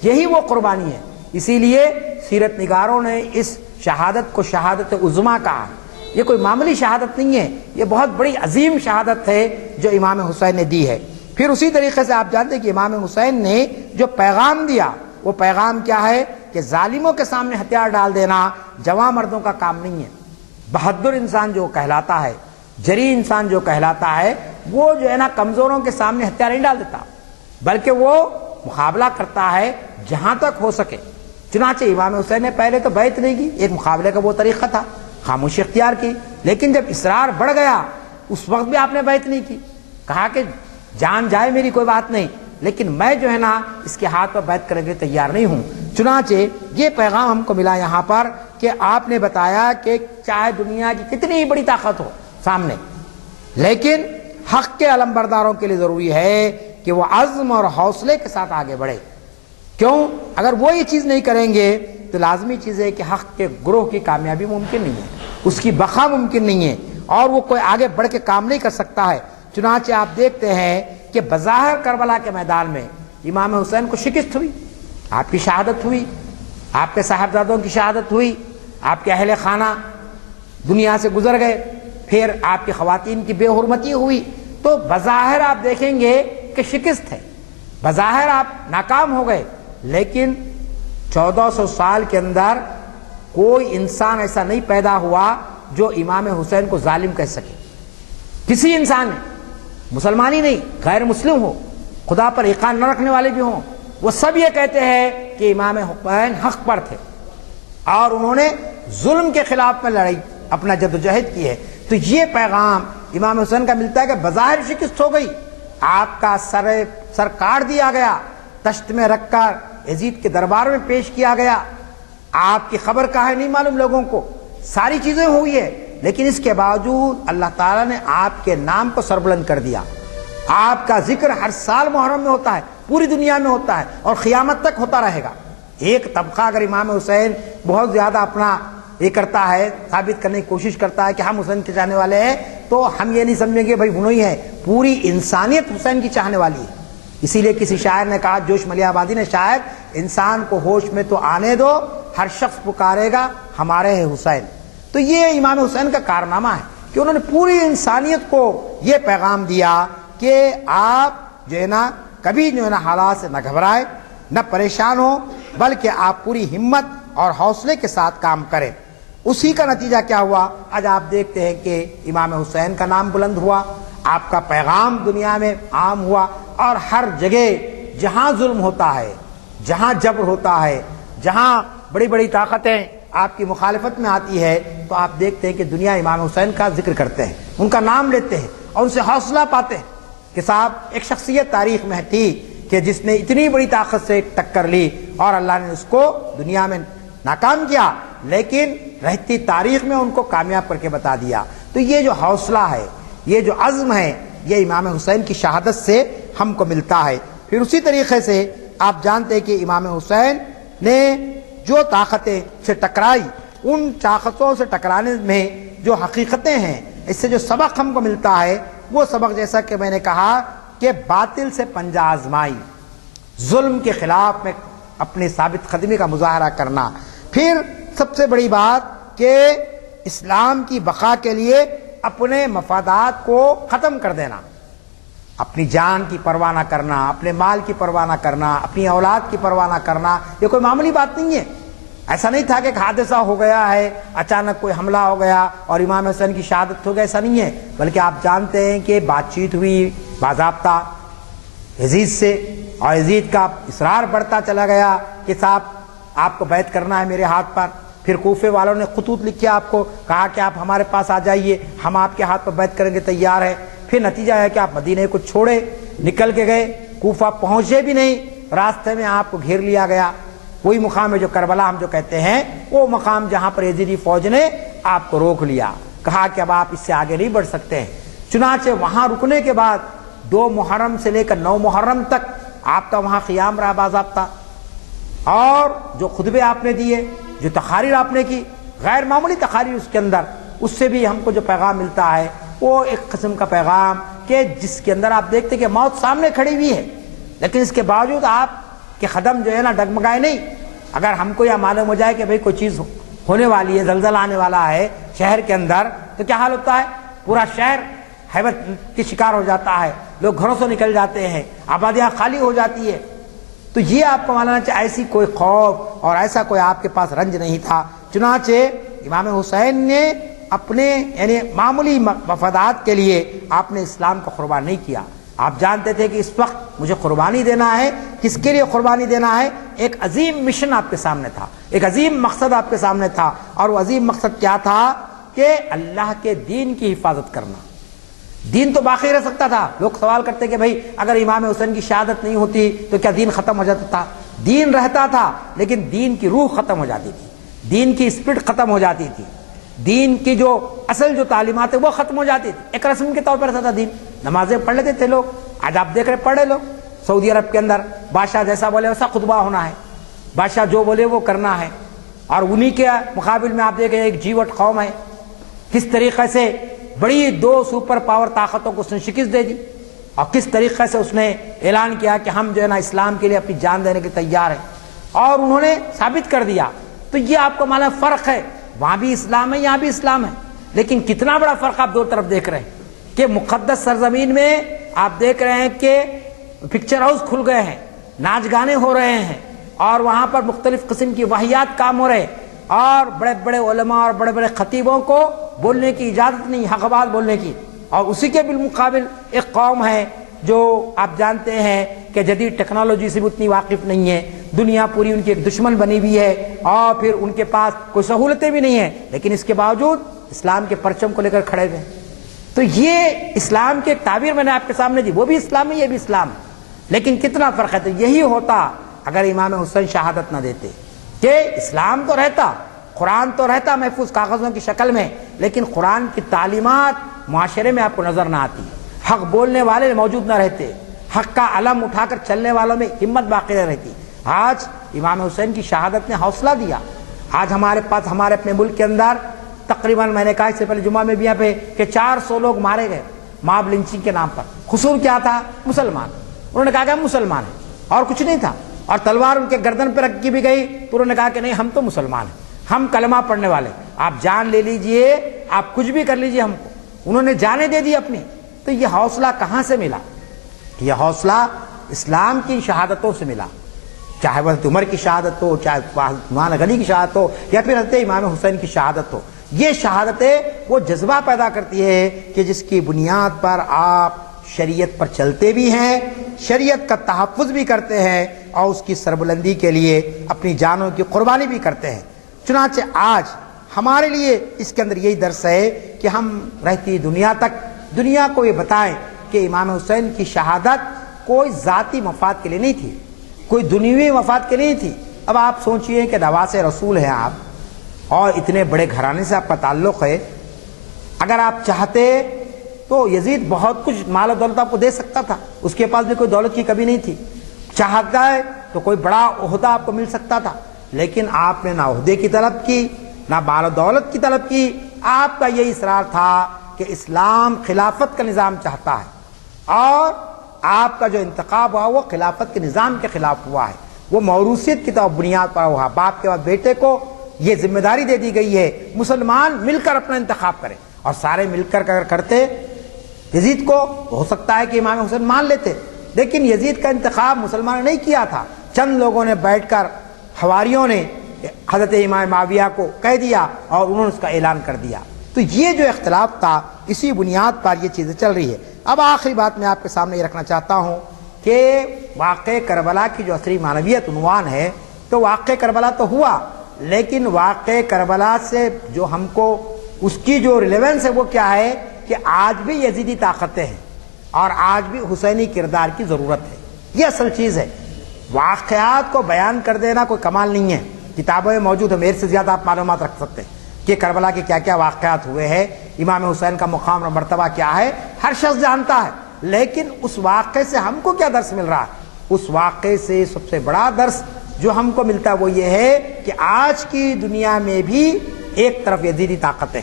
یہی وہ قربانی ہے۔ اسی لیے سیرت نگاروں نے اس شہادت کو شہادت عظمیٰ کہا۔ یہ کوئی معمولی شہادت نہیں ہے، یہ بہت بڑی عظیم شہادت ہے جو امام حسین نے دی ہے۔ پھر اسی طریقے سے آپ جانتے ہیں کہ امام حسین نے جو پیغام دیا وہ پیغام کیا ہے کہ ظالموں کے سامنے ہتھیار ڈال دینا جواں مردوں کا کام نہیں ہے۔ بہادر انسان جو کہلاتا ہے، جری انسان جو کہلاتا ہے، وہ جو ہے نا کمزوروں کے سامنے ہتھیار نہیں ڈال دیتا بلکہ وہ مقابلہ کرتا ہے جہاں تک ہو سکے۔ چنانچہ امام حسین نے پہلے تو بیعت نہیں کی، ایک مقابلے کا وہ طریقہ تھا، خاموشی اختیار کی، لیکن جب اصرار بڑھ گیا اس وقت بھی آپ نے بیعت نہیں کی، کہا کہ جان جائے میری کوئی بات نہیں لیکن میں جو ہے نا اس کے ہاتھ پر بیعت کرنے کے لیے تیار نہیں ہوں۔ چنانچہ یہ پیغام ہم کو ملا یہاں پر کہ آپ نے بتایا کہ چاہے دنیا کی کتنی بڑی طاقت ہو سامنے، لیکن حق کے علمبرداروں کے لیے ضروری ہے کہ وہ عزم اور حوصلے کے ساتھ آگے بڑھے۔ کیوں؟ اگر وہ یہ چیز نہیں کریں گے تو لازمی چیز ہے کہ حق کے گروہ کی کامیابی ممکن نہیں ہے، اس کی بقا ممکن نہیں ہے اور وہ کوئی آگے بڑھ کے کام نہیں کر سکتا ہے۔ چنانچہ آپ دیکھتے ہیں کہ بظاہر کربلا کے میدان میں امام حسین کو شکست ہوئی، آپ کی شہادت ہوئی، آپ کے صاحبزادوں کی شہادت ہوئی، آپ کے اہل خانہ دنیا سے گزر گئے، پھر آپ کی خواتین کی بے حرمتی ہوئی۔ تو بظاہر آپ دیکھیں گے کہ شکست ہے، بظاہر آپ ناکام ہو گئے، لیکن 1400 سال کے اندر کوئی انسان ایسا نہیں پیدا ہوا جو امام حسین کو ظالم کہہ سکے. کسی انسان نے، مسلمان ہی نہیں، غیر مسلم ہو، خدا پر ایقان نہ رکھنے والے بھی ہوں، وہ سب یہ کہتے ہیں کہ امام حسین حق پر تھے اور انہوں نے ظلم کے خلاف میں لڑائی، اپنا جدوجہد کی ہے. تو یہ پیغام امام حسین کا ملتا ہے کہ بظاہر شکست ہو گئی، آپ کا سر کاٹ دیا گیا، تشت میں رکھ کر یزید کے دربار میں پیش کیا گیا، آپ کی خبر کہاں ہے نہیں معلوم لوگوں کو، ساری چیزیں ہوئی ہے، لیکن اس کے باوجود اللہ تعالیٰ نے آپ کے نام کو سربلند کر دیا. آپ کا ذکر ہر سال محرم میں ہوتا ہے، پوری دنیا میں ہوتا ہے اور قیامت تک ہوتا رہے گا. ایک طبقہ اگر امام حسین بہت زیادہ اپنا یہ کرتا ہے، ثابت کرنے کی کوشش کرتا ہے کہ ہم حسین کے چاہنے والے ہیں، تو ہم یہ نہیں سمجھیں گے بھائی وہ ہی ہے، پوری انسانیت حسین کی چاہنے والی ہے. اسی لیے کسی شاعر نے کہا، جوش ملیح آبادی نے شاید، انسان کو ہوش میں تو آنے دو، ہر شخص پکارے گا ہمارے ہیں حسین. تو یہ امام حسین کا کارنامہ ہے کہ انہوں نے پوری انسانیت کو یہ پیغام دیا کہ آپ جو ہے نا کبھی جو ہے نا حالات سے نہ گھبرائے، نہ پریشان ہو، بلکہ آپ پوری ہمت اور حوصلے کے ساتھ کام کریں. اسی کا نتیجہ کیا ہوا؟ آج آپ دیکھتے ہیں کہ امام حسین کا نام بلند ہوا، آپ کا پیغام دنیا میں عام ہوا، اور ہر جگہ جہاں ظلم ہوتا ہے، جہاں جبر ہوتا ہے، جہاں بڑی بڑی طاقتیں آپ کی مخالفت میں آتی ہے، تو آپ دیکھتے ہیں کہ دنیا امام حسین کا ذکر کرتے ہیں، ان کا نام لیتے ہیں اور ان سے حوصلہ پاتے ہیں کہ صاحب ایک شخصیت تاریخ میں تھی کہ جس نے اتنی بڑی طاقت سے ٹکر لی اور اللہ نے اس کو دنیا میں ناکام کیا، لیکن رہتی تاریخ میں ان کو کامیاب کر کے بتا دیا. تو یہ جو حوصلہ ہے، یہ جو عزم ہے، یہ امام حسین کی شہادت سے ہم کو ملتا ہے. پھر اسی طریقے سے آپ جانتے ہیں کہ امام حسین نے جو طاقتیں سے ٹکرائی، ان طاقتوں سے ٹکرانے میں جو حقیقتیں ہیں، اس سے جو سبق ہم کو ملتا ہے، وہ سبق جیسا کہ میں نے کہا کہ باطل سے پنجہ آزمائی، ظلم کے خلاف میں اپنی ثابت قدمی کا مظاہرہ کرنا. پھر سب سے بڑی بات کہ اسلام کی بقا کے لیے اپنے مفادات کو ختم کر دینا، اپنی جان کی پرواہ نہ کرنا، اپنے مال کی پرواہ نہ کرنا، اپنی اولاد کی پرواہ نہ کرنا. یہ کوئی معمولی بات نہیں ہے. ایسا نہیں تھا کہ ایک حادثہ ہو گیا ہے، اچانک کوئی حملہ ہو گیا اور امام حسین کی شہادت ہو گئی، ایسا نہیں ہے. بلکہ آپ جانتے ہیں کہ بات چیت ہوئی باضابطہ یزید سے، اور یزید کا اصرار بڑھتا چلا گیا کہ صاحب آپ کو بیعت کرنا ہے میرے ہاتھ پر. پھر کوفے والوں نے خطوط لکھے آپ کو، کہا کہ آپ ہمارے پاس آ جائیے، ہم آپ کے ہاتھ پر بیعت کریں گے، تیار ہے. پھر نتیجہ ہے کہ آپ مدینے کو چھوڑے، نکل کے گئے، کوفہ پہنچے بھی نہیں، راستے میں آپ کو گھیر لیا گیا. وہی مقام ہے جو کربلا ہم جو کہتے ہیں، وہ مقام جہاں پر یزیدی فوج نے آپ کو روک لیا، کہا کہ اب آپ اس سے آگے نہیں بڑھ سکتے ہیں. چنانچہ وہاں رکنے کے بعد 2 محرم سے لے کر 9 محرم تک آپ کا وہاں قیام رہا باضابطہ، اور جو خطبے آپ نے دیے، جو تقاریر آپ نے کی، غیر معمولی تقاریر اس کے اندر، اس سے بھی ہم کو جو پیغام ملتا ہے وہ ایک قسم کا پیغام کہ جس کے اندر آپ دیکھتے کہ موت سامنے کھڑی ہوئی ہے، لیکن اس کے باوجود آپ کے قدم جو ہے نا ڈگمگائے نہیں. اگر ہم کو یہ معلوم ہو جائے کہ بھئی کوئی چیز ہونے والی ہے، زلزلہ آنے والا ہے شہر کے اندر، تو کیا حال ہوتا ہے؟ پورا شہر ہیبت کی شکار ہو جاتا ہے، لوگ گھروں سے نکل جاتے ہیں، آبادیاں خالی ہو جاتی ہے. تو یہ آپ کو معلوم ہے ایسی کوئی خوف اور ایسا کوئی آپ کے پاس رنج نہیں تھا. چنانچہ امام حسین نے اپنے یعنی معمولی مفادات کے لیے آپ نے اسلام کو قربان نہیں کیا. آپ جانتے تھے کہ اس وقت مجھے قربانی دینا ہے. کس کے لیے قربانی دینا ہے؟ ایک عظیم مشن آپ کے سامنے تھا، ایک عظیم مقصد آپ کے سامنے تھا، اور وہ عظیم مقصد کیا تھا؟ کہ اللہ کے دین کی حفاظت کرنا. دین تو باقی رہ سکتا تھا. لوگ سوال کرتے کہ بھئی اگر امام حسین کی شہادت نہیں ہوتی تو کیا دین ختم ہو جاتا تھا؟ دین رہتا تھا، لیکن دین کی روح ختم ہو جاتی تھی، دین کی اسپرٹ ختم ہو جاتی تھی، دین کی جو اصل جو تعلیمات ہے وہ ختم ہو جاتی تھی. ایک رسم کے طور پر رہتا تھا دین. نمازیں پڑھ لیتے تھے لوگ، آج آپ دیکھ رہے پڑھ رہے لوگ. سعودی عرب کے اندر بادشاہ جیسا بولے ویسا خطبہ ہونا ہے، بادشاہ جو بولے وہ کرنا ہے. اور انہی کے مقابل میں آپ دیکھیں ایک جیوٹ قوم ہے، کس طریقے سے بڑی 2 سپر پاور طاقتوں کو اس نے شکست دے دی، اور کس طریقے سے اس نے اعلان کیا کہ ہم جو ہے نا اسلام کے لیے اپنی جان دینے کے تیار ہیں، اور انہوں نے ثابت کر دیا. تو یہ آپ کو معلوم فرق ہے، وہاں بھی اسلام ہے، یہاں بھی اسلام ہے. لیکن کتنا بڑا فرق آپ 2 طرف دیکھ رہے ہیں کہ مقدس سرزمین میں آپ دیکھ رہے ہیں کہ پکچر ہاؤس کھل گئے ہیں، ناچ گانے ہو رہے ہیں، اور وہاں پر مختلف قسم کی واہیات کام ہو رہے، اور بڑے بڑے علماء اور بڑے بڑے خطیبوں کو بولنے کی اجازت نہیں، حق بات بولنے کی، اور اسی کے بالمقابل ایک قوم ہے جو آپ جانتے ہیں کہ جدید ٹیکنالوجی سے بھی اتنی واقف نہیں ہے، دنیا پوری ان کی ایک دشمن بنی ہوئی ہے، اور پھر ان کے پاس کوئی سہولتیں بھی نہیں ہیں، لیکن اس کے باوجود اسلام کے پرچم کو لے کر کھڑے ہوئے۔ تو یہ اسلام کی ایک تعبیر میں نے آپ کے سامنے دی، وہ بھی اسلام ہے، یہ بھی اسلام ہے، لیکن کتنا فرق ہے۔ تو یہی ہوتا اگر امام حسین شہادت نہ دیتے، کہ اسلام تو رہتا، قرآن تو رہتا محفوظ کاغذوں کی شکل میں، لیکن قرآن کی تعلیمات معاشرے میں آپ کو نظر نہ آتی، حق بولنے والے موجود نہ رہتے، حق کا علم اٹھا کر چلنے والوں میں ہمت باقی نہ رہتی۔ آج امام حسین کی شہادت نے حوصلہ دیا۔ آج ہمارے پاس ہمارے اپنے ملک کے اندر تقریباً میں نے کہا اس سے پہلے جمعہ میں بھی یہاں پہ کہ 400 لوگ مارے گئے ماب لنچنگ کے نام پر۔ قصور کیا تھا؟ مسلمان، انہوں نے کہا کہ ہم مسلمان ہیں اور کچھ نہیں تھا، اور تلوار ان کے گردن پہ رکھی بھی گئی تو انہوں نے کہا کہ نہیں ہم تو مسلمان ہیں، ہم کلمہ پڑھنے والے، آپ جان لے لیجئے، آپ کچھ بھی کر لیجئے ہم کو۔ انہوں نے جانیں دے دی اپنی۔ تو یہ حوصلہ کہاں سے ملا؟ یہ حوصلہ اسلام کی شہادتوں سے ملا، چاہے وہ حضرت عمر کی شہادت ہو، چاہے عثمان غنی کی شہادت ہو، یا پھر حضرت امام حسین کی شہادت ہو۔ یہ شہادتیں وہ جذبہ پیدا کرتی ہے کہ جس کی بنیاد پر آپ شریعت پر چلتے بھی ہیں، شریعت کا تحفظ بھی کرتے ہیں، اور اس کی سربلندی کے لیے اپنی جانوں کی قربانی بھی کرتے ہیں۔ چنانچہ آج ہمارے لیے اس کے اندر یہی درس ہے کہ ہم رہتی دنیا تک دنیا کو یہ بتائیں کہ امام حسین کی شہادت کوئی ذاتی مفاد کے لیے نہیں تھی، کوئی دنیوی مفاد کے لیے نہیں تھی۔ اب آپ سوچئے کہ نواز رسول ہیں آپ، اور اتنے بڑے گھرانے سے آپ کا تعلق ہے، اگر آپ چاہتے تو یزید بہت کچھ مال و دولت آپ کو دے سکتا تھا، اس کے پاس بھی کوئی دولت کی کمی نہیں تھی، چاہتا ہے تو کوئی بڑا عہدہ آپ کو مل سکتا تھا، لیکن آپ نے نہ عہدے کی طلب کی نہ مال و دولت کی طلب کی۔ آپ کا یہی اصرار تھا کہ اسلام خلافت کا نظام چاہتا ہے، اور آپ کا جو انتخاب ہوا وہ خلافت کے نظام کے خلاف ہوا ہے، وہ موروثیت کی طرف بنیاد پر ہوا۔ باپ کے بعد بیٹے کو یہ ذمہ داری دے دی گئی ہے مسلمان مل کر اپنا انتخاب کرے، اور سارے مل کر اگر کرتے، یزید کو ہو سکتا ہے کہ امام حسین مان لیتے، لیکن یزید کا انتخاب مسلمان نے نہیں کیا تھا، چند لوگوں نے بیٹھ کر حواریوں نے حضرت امام معاویہ کو کہہ دیا اور انہوں نے اس کا اعلان کر دیا۔ تو یہ جو اختلاف تھا اسی بنیاد پر یہ چیزیں چل رہی ہے۔ اب آخری بات میں آپ کے سامنے یہ رکھنا چاہتا ہوں کہ واقعہ کربلا کی جو عصری معنویت عنوان ہے، تو واقعہ کربلا تو ہوا، لیکن واقعہ کربلا سے جو ہم کو اس کی جو ریلیونس ہے وہ کیا ہے کہ آج بھی یزیدی طاقتیں ہیں اور آج بھی حسینی کردار کی ضرورت ہے، یہ اصل چیز ہے۔ واقعات کو بیان کر دینا کوئی کمال نہیں ہے، کتابوں میں موجود ہے، میرے سے زیادہ آپ معلومات رکھ سکتے ہیں کہ کربلا کے کیا کیا واقعات ہوئے ہیں، امام حسین کا مقام اور مرتبہ کیا ہے، ہر شخص جانتا ہے، لیکن اس واقعے سے ہم کو کیا درس مل رہا ہے؟ اس واقعے سے سب سے بڑا درس جو ہم کو ملتا ہے وہ یہ ہے کہ آج کی دنیا میں بھی ایک طرف یزیدی طاقت ہے،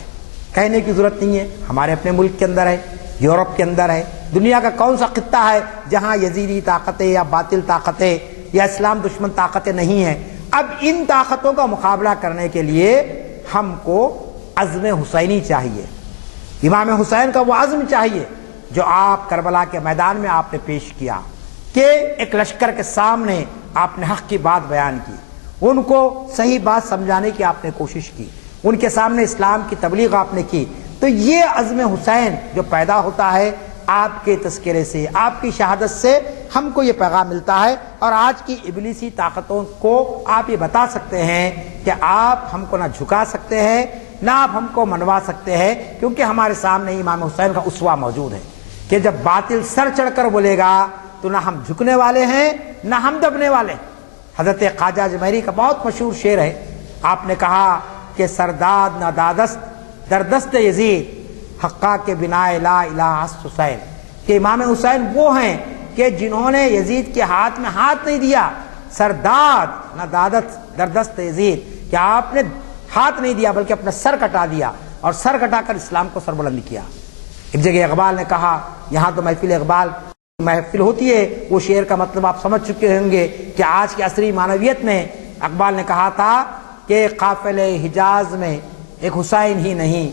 کہنے کی ضرورت نہیں ہے، ہمارے اپنے ملک کے اندر ہے، یورپ کے اندر ہے، دنیا کا کون سا خطہ ہے جہاں یزیدی طاقتیں یا باطل طاقتیں یا اسلام دشمن طاقتیں نہیں ہیں؟ اب ان طاقتوں کا مقابلہ کرنے کے لیے ہم کو عزم حسینی چاہیے، امام حسین کا وہ عزم چاہیے جو آپ کربلا کے میدان میں آپ نے پیش کیا، کہ ایک لشکر کے سامنے آپ نے حق کی بات بیان کی، ان کو صحیح بات سمجھانے کی آپ نے کوشش کی، ان کے سامنے اسلام کی تبلیغ آپ نے کی۔ تو یہ عزم حسین جو پیدا ہوتا ہے آپ کے تذکرے سے، آپ کی شہادت سے ہم کو یہ پیغام ملتا ہے، اور آج کی ابلیسی طاقتوں کو آپ یہ بتا سکتے ہیں کہ آپ ہم کو نہ جھکا سکتے ہیں نہ آپ ہم کو منوا سکتے ہیں، کیونکہ ہمارے سامنے امام حسین کا اسوہ موجود ہے کہ جب باطل سر چڑھ کر بولے گا تو نہ ہم جھکنے والے ہیں نہ ہم دبنے والے۔ حضرت خواجہ اجمیری کا بہت مشہور شعر ہے، آپ نے کہا کہ سرداد نہ دادست در دست یزید حقا کے بنا لا الہ حسین، کہ امام حسین وہ ہیں کہ جنہوں نے یزید کے ہاتھ میں ہاتھ نہیں دیا، سرداد نہ دادت در دست یزید، کہ آپ نے ہاتھ نہیں دیا بلکہ اپنا سر کٹا دیا، اور سر کٹا کر اسلام کو سربلند کیا۔ ایک جگہ اقبال نے کہا، یہاں تو محفل اقبال محفل ہوتی ہے، وہ شعر کا مطلب آپ سمجھ چکے ہوں گے کہ آج کی عصری معنویت میں اقبال نے کہا تھا کہ قافلے حجاز میں ایک حسین ہی نہیں،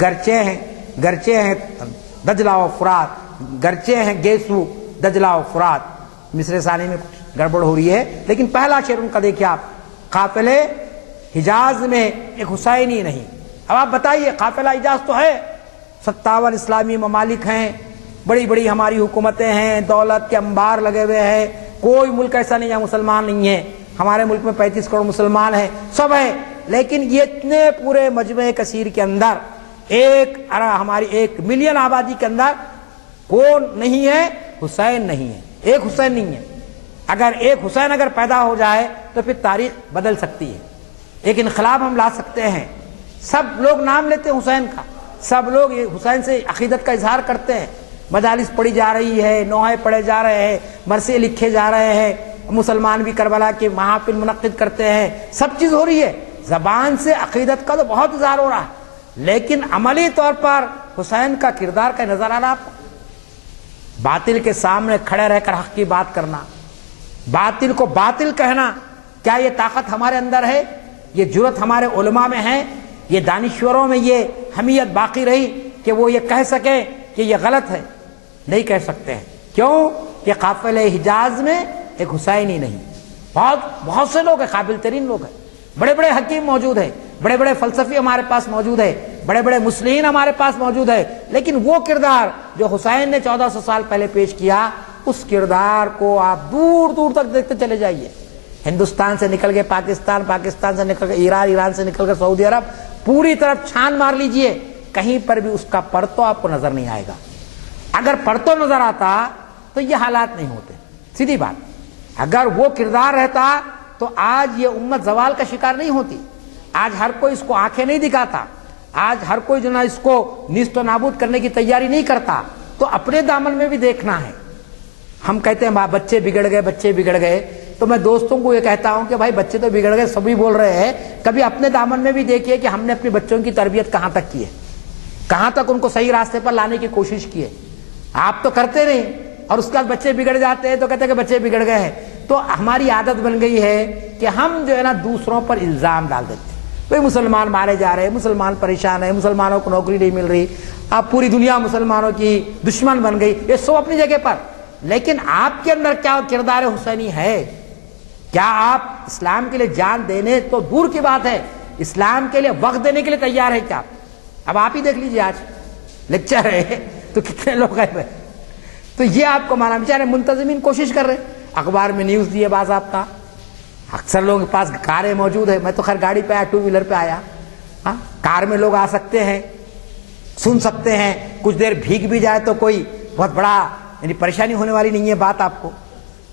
گرچے ہیں دجلہ و فرات، گرچے ہیں گیسو دجلہ و فرات۔ مصر ثانی میں کچھ گڑبڑ ہو رہی ہے. لیکن پہلا شعر ان کا دیکھیے آپ, قافلے حجاز میں ایک حسینی نہیں. اب آپ بتائیے, قافلہ حجاز تو ہے, 57 اسلامی ممالک ہیں, بڑی بڑی ہماری حکومتیں ہیں, دولت کے انبار لگے ہوئے ہیں, کوئی ملک ایسا نہیں جہاں مسلمان نہیں ہیں. ہمارے ملک میں 35 کروڑ مسلمان ہیں, سب ہیں. لیکن یہ اتنے پورے مجمع کثیر کے اندر ہماری 1 ملین آبادی کے اندر کون نہیں ہے؟ حسین نہیں ہے, ایک حسین نہیں ہے. اگر ایک حسین اگر پیدا ہو جائے تو پھر تاریخ بدل سکتی ہے, ایک انقلاب ہم لا سکتے ہیں. سب لوگ نام لیتے ہیں حسین کا, سب لوگ حسین سے عقیدت کا اظہار کرتے ہیں, مجالس پڑھی جا رہی ہے, نوحے پڑھے جا رہے ہیں, مرثیے لکھے جا رہے ہیں, مسلمان بھی کربلا کے محافل منعقد کرتے ہیں, سب چیز ہو رہی ہے. زبان سے عقیدت کا تو بہت اظہار ہو رہا ہے, لیکن عملی طور پر حسین کا کردار کا نظر آ رہا آپ کو. باطل کے سامنے کھڑے رہ کر حق کی بات کرنا, باطل کو باطل کہنا, کیا یہ طاقت ہمارے اندر ہے؟ یہ جرأت ہمارے علماء میں ہے؟ یہ دانشوروں میں یہ حمیت باقی رہی کہ وہ یہ کہہ سکیں کہ یہ غلط ہے؟ نہیں کہہ سکتے ہیں. کیوں کہ قافلہ حجاز میں ایک حسینی نہیں. بہت سے لوگ ہیں, قابل ترین لوگ ہیں, بڑے بڑے حکیم موجود ہیں, بڑے بڑے فلسفی ہمارے پاس موجود ہے, بڑے بڑے مسلمین ہمارے پاس موجود ہے. لیکن وہ کردار جو حسین نے 1400 سال پہلے پیش کیا, اس کردار کو آپ دور دور تک دیکھتے چلے جائیے. ہندوستان سے نکل کے پاکستان, پاکستان سے نکل کے ایران, ایران سے نکل کے سعودی عرب, پوری طرف چھان مار لیجئے, کہیں پر بھی اس کا پرتو آپ کو نظر نہیں آئے گا. اگر پرتو نظر آتا تو یہ حالات نہیں ہوتے. سیدھی بات, اگر وہ کردار رہتا تو آج یہ امت زوال کا شکار نہیں ہوتی. آج ہر کوئی اس کو آنکھیں نہیں دکھاتا, آج ہر کوئی جو نا اس کو نیست و نابود کرنے کی تیاری نہیں کرتا. تو اپنے دامن میں بھی دیکھنا ہے. ہم کہتے ہیں بچے بگڑ گئے, بچے بگڑ گئے, تو میں دوستوں کو یہ کہتا ہوں کہ بھائی بچے تو بگڑ گئے, سبھی بول رہے ہیں, کبھی اپنے دامن میں بھی دیکھیے کہ ہم نے اپنے بچوں کی تربیت کہاں تک کی ہے, کہاں تک ان کو صحیح راستے پر لانے کی کوشش کی ہے. آپ تو کرتے نہیں, اور اس کے بعد بچے بگڑ جاتے ہیں تو کہتے ہیں کہ بچے بگڑ گئے ہیں. تو ہماری عادت بن گئی ہے کہ ہم جو ہے نا دوسروں پر الزام ڈال دیتے ہیں. بھائی مسلمان مارے جا رہے ہیں, مسلمان پریشان ہیں, مسلمانوں کو نوکری نہیں مل رہی, اب پوری دنیا مسلمانوں کی دشمن بن گئی. یہ سب اپنی جگہ پر, لیکن آپ کے اندر کیا کردار حسینی ہے؟ کیا آپ اسلام کے لیے جان دینے تو دور کی بات ہے, اسلام کے لیے وقت دینے کے لیے تیار ہے کیا؟ اب آپ ہی دیکھ لیجیے, آج لیکچر ہے تو کتنے لوگ غائب ہیں. تو یہ آپ کو مانا, بیچارے منتظمین کوشش کر رہے, اخبار میں نیوز دیے باز آپ کا, اکثر لوگوں کے پاس کاریں موجود ہے. میں تو خیر گاڑی پہ آیا, 2 ویلر پہ آیا. کار میں لوگ آ سکتے ہیں, سن سکتے ہیں, کچھ دیر بھیگ بھی جائے تو کوئی بہت بڑا یعنی پریشانی ہونے والی نہیں ہے بات آپ کو.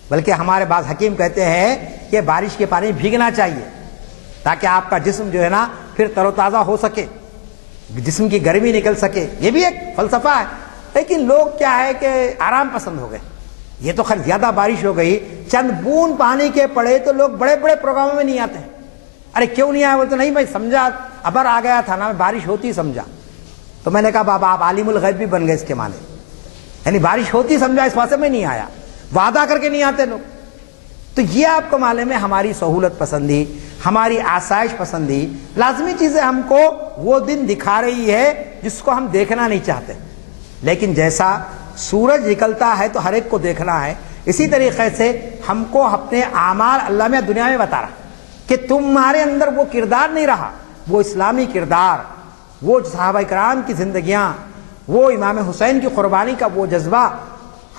بلکہ ہمارے بعض حکیم کہتے ہیں کہ بارش کے پانی بھیگنا چاہیے تاکہ آپ کا جسم جو ہے نا پھر تر و تازہ ہو سکے, جسم کی گرمی نکل سکے. یہ بھی ایک فلسفہ ہے. لیکن لوگ کیا ہے کہ آرام پسند ہو گئے. یہ تو خیر زیادہ بارش ہو گئی, چند بوند پانی کے پڑے تو لوگ بڑے بڑے پروگراموں میں نہیں آتے ہیں. ارے کیوں نہیں آئے؟ بولتے نہیں بھائی سمجھا, ابر آ گیا تھا نا, میں بارش ہوتی سمجھا. تو میں نے کہا بابا آپ عالم الغیب بھی بن گئے اس کے معنی, یعنی بارش ہوتی سمجھا, اس واسطے میں نہیں آیا. وعدہ کر کے نہیں آتے لوگ. تو یہ آپ کو معلوم ہے ہماری سہولت پسندی, ہماری آسائش پسندی لازمی چیزیں ہم کو وہ دن دکھا رہی ہے جس کو ہم دیکھنا نہیں چاہتے. لیکن جیسا سورج نکلتا ہے تو ہر ایک کو دیکھنا ہے, اسی طریقے سے ہم کو اپنے اعمال اللہ میں دنیا میں بتا رہا کہ تمہارے اندر وہ کردار نہیں رہا, وہ اسلامی کردار, وہ صحابہ کرام کی زندگیاں, وہ امام حسین کی قربانی کا وہ جذبہ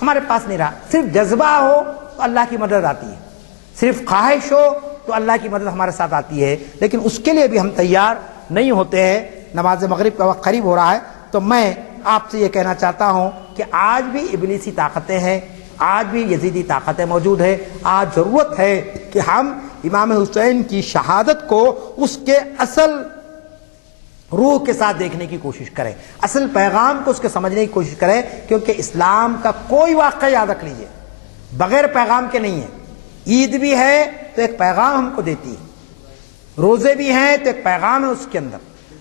ہمارے پاس نہیں رہا. صرف جذبہ ہو تو اللہ کی مدد آتی ہے, صرف خواہش ہو تو اللہ کی مدد ہمارے ساتھ آتی ہے. لیکن اس کے لیے بھی ہم تیار نہیں ہوتے ہیں. نماز مغرب کا وقت قریب ہو رہا ہے, تو میں آپ سے یہ کہنا چاہتا ہوں کہ آج بھی ابلیسی طاقتیں ہیں, آج بھی یزیدی طاقتیں موجود ہیں. آج ضرورت ہے کہ ہم امام حسین کی شہادت کو اس کے اصل روح کے ساتھ دیکھنے کی کوشش کریں, اصل پیغام کو اس کے سمجھنے کی کوشش کریں. کیونکہ اسلام کا کوئی واقعہ یاد رکھ لیجئے بغیر پیغام کے نہیں ہے. عید بھی ہے تو ایک پیغام ہم کو دیتی ہے, روزے بھی ہیں تو ایک پیغام ہے اس کے اندر,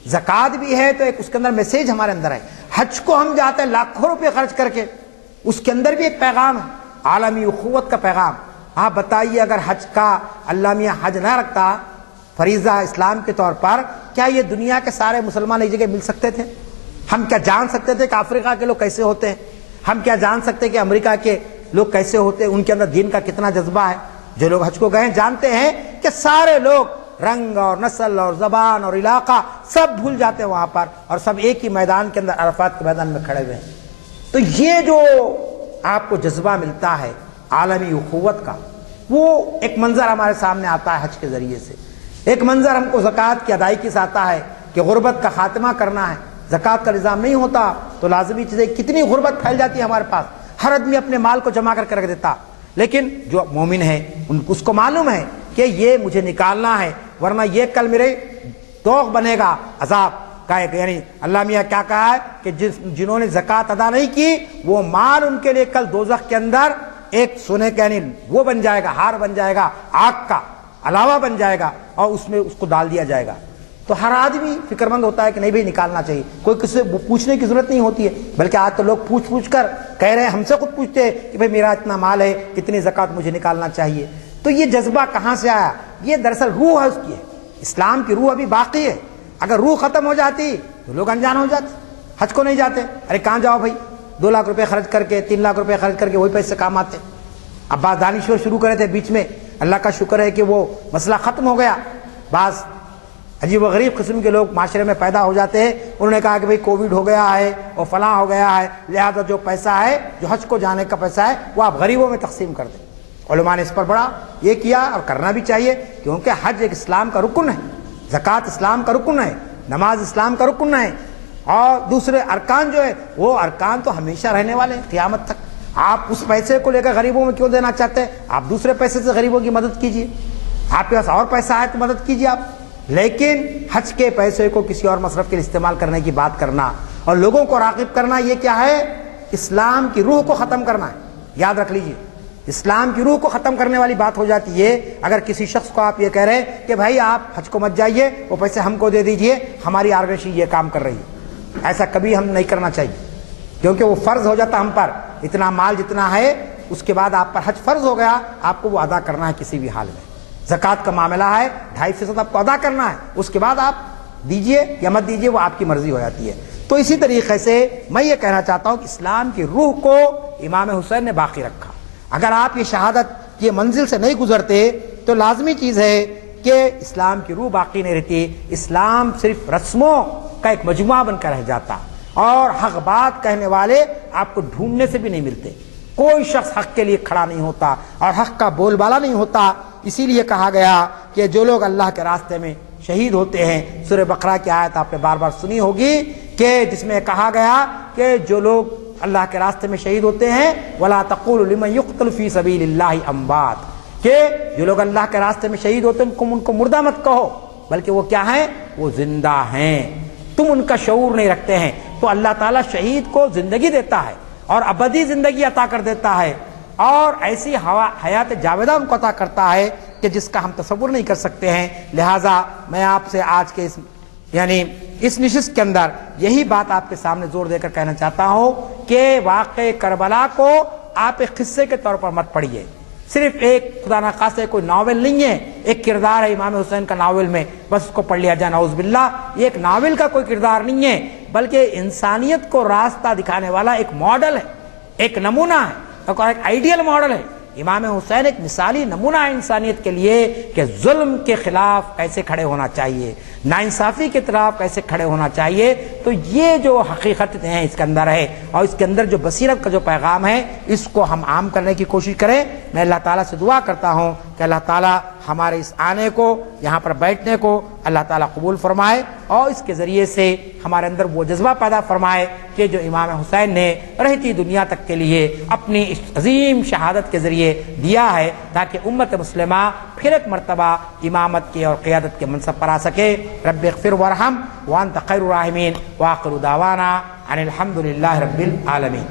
زکوٰۃ بھی ہے تو ایک اس کے اندر میسیج ہمارے اندر ہے. حج کو ہم جاتے ہیں لاکھوں روپے خرچ کر کے, اس کے اندر بھی ایک پیغام ہے, عالمی اخوت کا پیغام. آپ بتائیے اگر حج کا اللہ میاں حج نہ رکھتا فریضہ اسلام کے طور پر, کیا یہ دنیا کے سارے مسلمان ایک جگہ مل سکتے تھے؟ ہم کیا جان سکتے تھے کہ افریقہ کے لوگ کیسے ہوتے ہیں؟ ہم کیا جان سکتے کہ امریکہ کے لوگ کیسے ہوتے ہیں, ان کے اندر دین کا کتنا جذبہ ہے؟ جو لوگ حج کو گئے ہیں جانتے ہیں کہ سارے لوگ رنگ اور نسل اور زبان اور علاقہ سب بھول جاتے ہیں وہاں پر، اور سب ایک ہی میدان کے اندر عرفات کے میدان میں کھڑے ہوئے ہیں۔ تو یہ جو آپ کو جذبہ ملتا ہے عالمی اخوت کا، وہ ایک منظر ہمارے سامنے آتا ہے حج کے ذریعے سے۔ ایک منظر ہم کو زکوٰۃ کی ادائیگی سے آتا ہے کہ غربت کا خاتمہ کرنا ہے۔ زکوٰۃ کا نظام نہیں ہوتا تو لازمی چیزیں کتنی غربت پھیل جاتی ہے ہمارے پاس، ہر آدمی اپنے مال کو جمع کر کے رکھ دیتا، لیکن جو مومن ہے اس کو معلوم ہے کہ یہ مجھے نکالنا ہے، ورنہ یہ کل میرے دوغ بنے گا عذاب کا۔ یعنی اللہ میاں کیا کہا ہے کہ جنہوں نے زکوٰۃ ادا نہیں کی وہ مال ان کے لیے کل دوزخ کے اندر ایک سونے کا یعنی وہ بن جائے گا، ہار بن جائے گا، آگ کا علاوہ بن جائے گا، اور اس میں اس کو ڈال دیا جائے گا۔ تو ہر آدمی فکر مند ہوتا ہے کہ نہیں بھائی نکالنا چاہیے، کوئی کسی سے پوچھنے کی ضرورت نہیں ہوتی ہے، بلکہ آج تو لوگ پوچھ کر کہہ رہے ہیں، ہم سے خود پوچھتے ہیں کہ بھائی میرا اتنا مال ہے، کتنی زکوٰۃ مجھے نکالنا چاہیے۔ تو یہ جذبہ کہاں سے آیا؟ یہ دراصل روح ہے اس کی، اسلام کی روح ابھی باقی ہے۔ اگر روح ختم ہو جاتی تو لوگ انجان ہو جاتے، حج کو نہیں جاتے۔ ارے کہاں جاؤ بھائی، 2 لاکھ روپے خرچ کر کے 3 لاکھ روپے خرچ کر کے وہی پیسے کام آتے۔ اب بعض دانشور شروع کرے تھے بیچ میں، اللہ کا شکر ہے کہ وہ مسئلہ ختم ہو گیا۔ بعض عجیب و غریب قسم کے لوگ معاشرے میں پیدا ہو جاتے ہیں، انہوں نے کہا کہ بھئی کووڈ ہو گیا ہے اور فلاں ہو گیا ہے، لہذا جو پیسہ ہے جو حج کو جانے کا پیسہ ہے وہ آپ غریبوں میں تقسیم کر دیں۔ علماء نے اس پر بڑا یہ کیا، اور کرنا بھی چاہیے، کیونکہ حج ایک اسلام کا رکن ہے، زکوٰۃ اسلام کا رکن ہے، نماز اسلام کا رکن ہے، اور دوسرے ارکان جو ہے وہ ارکان تو ہمیشہ رہنے والے ہیں قیامت تک۔ آپ اس پیسے کو لے کر غریبوں میں کیوں دینا چاہتے ہیں؟ آپ دوسرے پیسے سے غریبوں کی مدد کیجیے، آپ کے پاس اور پیسہ ہے تو مدد کیجیے آپ۔ لیکن حج کے پیسے کو کسی اور مصرف کے لیے استعمال کرنے کی بات کرنا اور لوگوں کو راغب کرنا، یہ کیا ہے؟ اسلام کی روح کو ختم کرنا ہے۔ یاد رکھ لیجیے، اسلام کی روح کو ختم کرنے والی بات ہو جاتی ہے اگر کسی شخص کو آپ یہ کہہ رہے ہیں کہ بھائی آپ حج کو مت جائیے، وہ پیسے ہم کو دے دیجئے، ہماری آرگنائزیشن یہ کام کر رہی ہے۔ ایسا کبھی ہم نہیں کرنا چاہیے، کیونکہ وہ فرض ہو جاتا ہم پر۔ اتنا مال جتنا ہے اس کے بعد آپ پر حج فرض ہو گیا، آپ کو وہ ادا کرنا ہے کسی بھی حال میں۔ زکوٰۃ کا معاملہ ہے 2.5% آپ کو ادا کرنا ہے، اس کے بعد آپ دیجئے یا مت دیجئے وہ آپ کی مرضی ہو جاتی ہے۔ تو اسی طریقے سے میں یہ کہنا چاہتا ہوں کہ اسلام کی روح کو امام حسین نے باقی رکھا۔ اگر آپ یہ شہادت کی منزل سے نہیں گزرتے تو لازمی چیز ہے کہ اسلام کی روح باقی نہیں رہتی، اسلام صرف رسموں کا ایک مجموعہ بن کر رہ جاتا، اور حق بات کہنے والے آپ کو ڈھونڈنے سے بھی نہیں ملتے۔ کوئی شخص حق کے لیے کھڑا نہیں ہوتا اور حق کا بول بالا نہیں ہوتا۔ اسی لیے کہا گیا کہ جو لوگ اللہ کے راستے میں شہید ہوتے ہیں، سورہ بقرہ کی آیت آپ نے بار بار سنی ہوگی کہ جس میں کہا گیا کہ جو لوگ اللہ کے راستے میں شہید ہوتے ہیں وَلَا تَقُولُوا لِمَنْ يُقْتَلُ فِي سَبِيلِ اللَّهِ أَمْوَاتٌ، کہ جو لوگ اللہ کے راستے میں شہید ہوتے ہیں ان کو مردہ مت کہو، بلکہ وہ کیا ہیں؟ وہ زندہ ہیں، تم ان کا شعور نہیں رکھتے ہیں۔ تو اللہ تعالیٰ شہید کو زندگی دیتا ہے اور ابدی زندگی عطا کر دیتا ہے، اور ایسی حیات جاویدہ ان کو عطا کرتا ہے کہ جس کا ہم تصور نہیں کر سکتے ہیں۔ لہٰذا میں آپ سے آج کے اس نشست کے اندر یہی بات آپ کے سامنے زور دے کر کہنا چاہتا ہوں کہ واقعہ کربلا کو آپ ایک قصے کے طور پر مت پڑھیے، صرف ایک خدا نخواستہ کوئی ناول نہیں ہے، ایک کردار ہے امام حسین کا ناول میں، بس اس کو پڑھ لیا جائے، نعوذ باللہ۔ یہ ایک ناول کا کوئی کردار نہیں ہے، بلکہ انسانیت کو راستہ دکھانے والا ایک ماڈل ہے، ایک نمونہ ہے، اور ایک آئیڈیل ماڈل ہے۔ امام حسین ایک مثالی نمونہ ہے انسانیت کے لیے کہ ظلم کے خلاف کیسے کھڑے ہونا چاہیے، ناانصافی کے خلاف کیسے کھڑے ہونا چاہیے۔ تو یہ جو حقیقت ہے اس کے اندر ہے، اور اس کے اندر جو بصیرت کا جو پیغام ہے اس کو ہم عام کرنے کی کوشش کریں۔ میں اللہ تعالیٰ سے دعا کرتا ہوں کہ اللہ تعالیٰ ہمارے اس آنے کو، یہاں پر بیٹھنے کو اللہ تعالیٰ قبول فرمائے، اور اس کے ذریعے سے ہمارے اندر وہ جذبہ پیدا فرمائے کہ جو امام حسین نے رہتی دنیا تک کے لیے اپنی اس عظیم شہادت کے ذریعے دیا ہے، تاکہ امت مسلمہ پھر ایک مرتبہ امامت کے اور قیادت کے منصب پر آ سکے۔ رب اغفر وارحم وانت خیر الراحمین، وآخر دعوانا ان الحمد للہ رب العالمین۔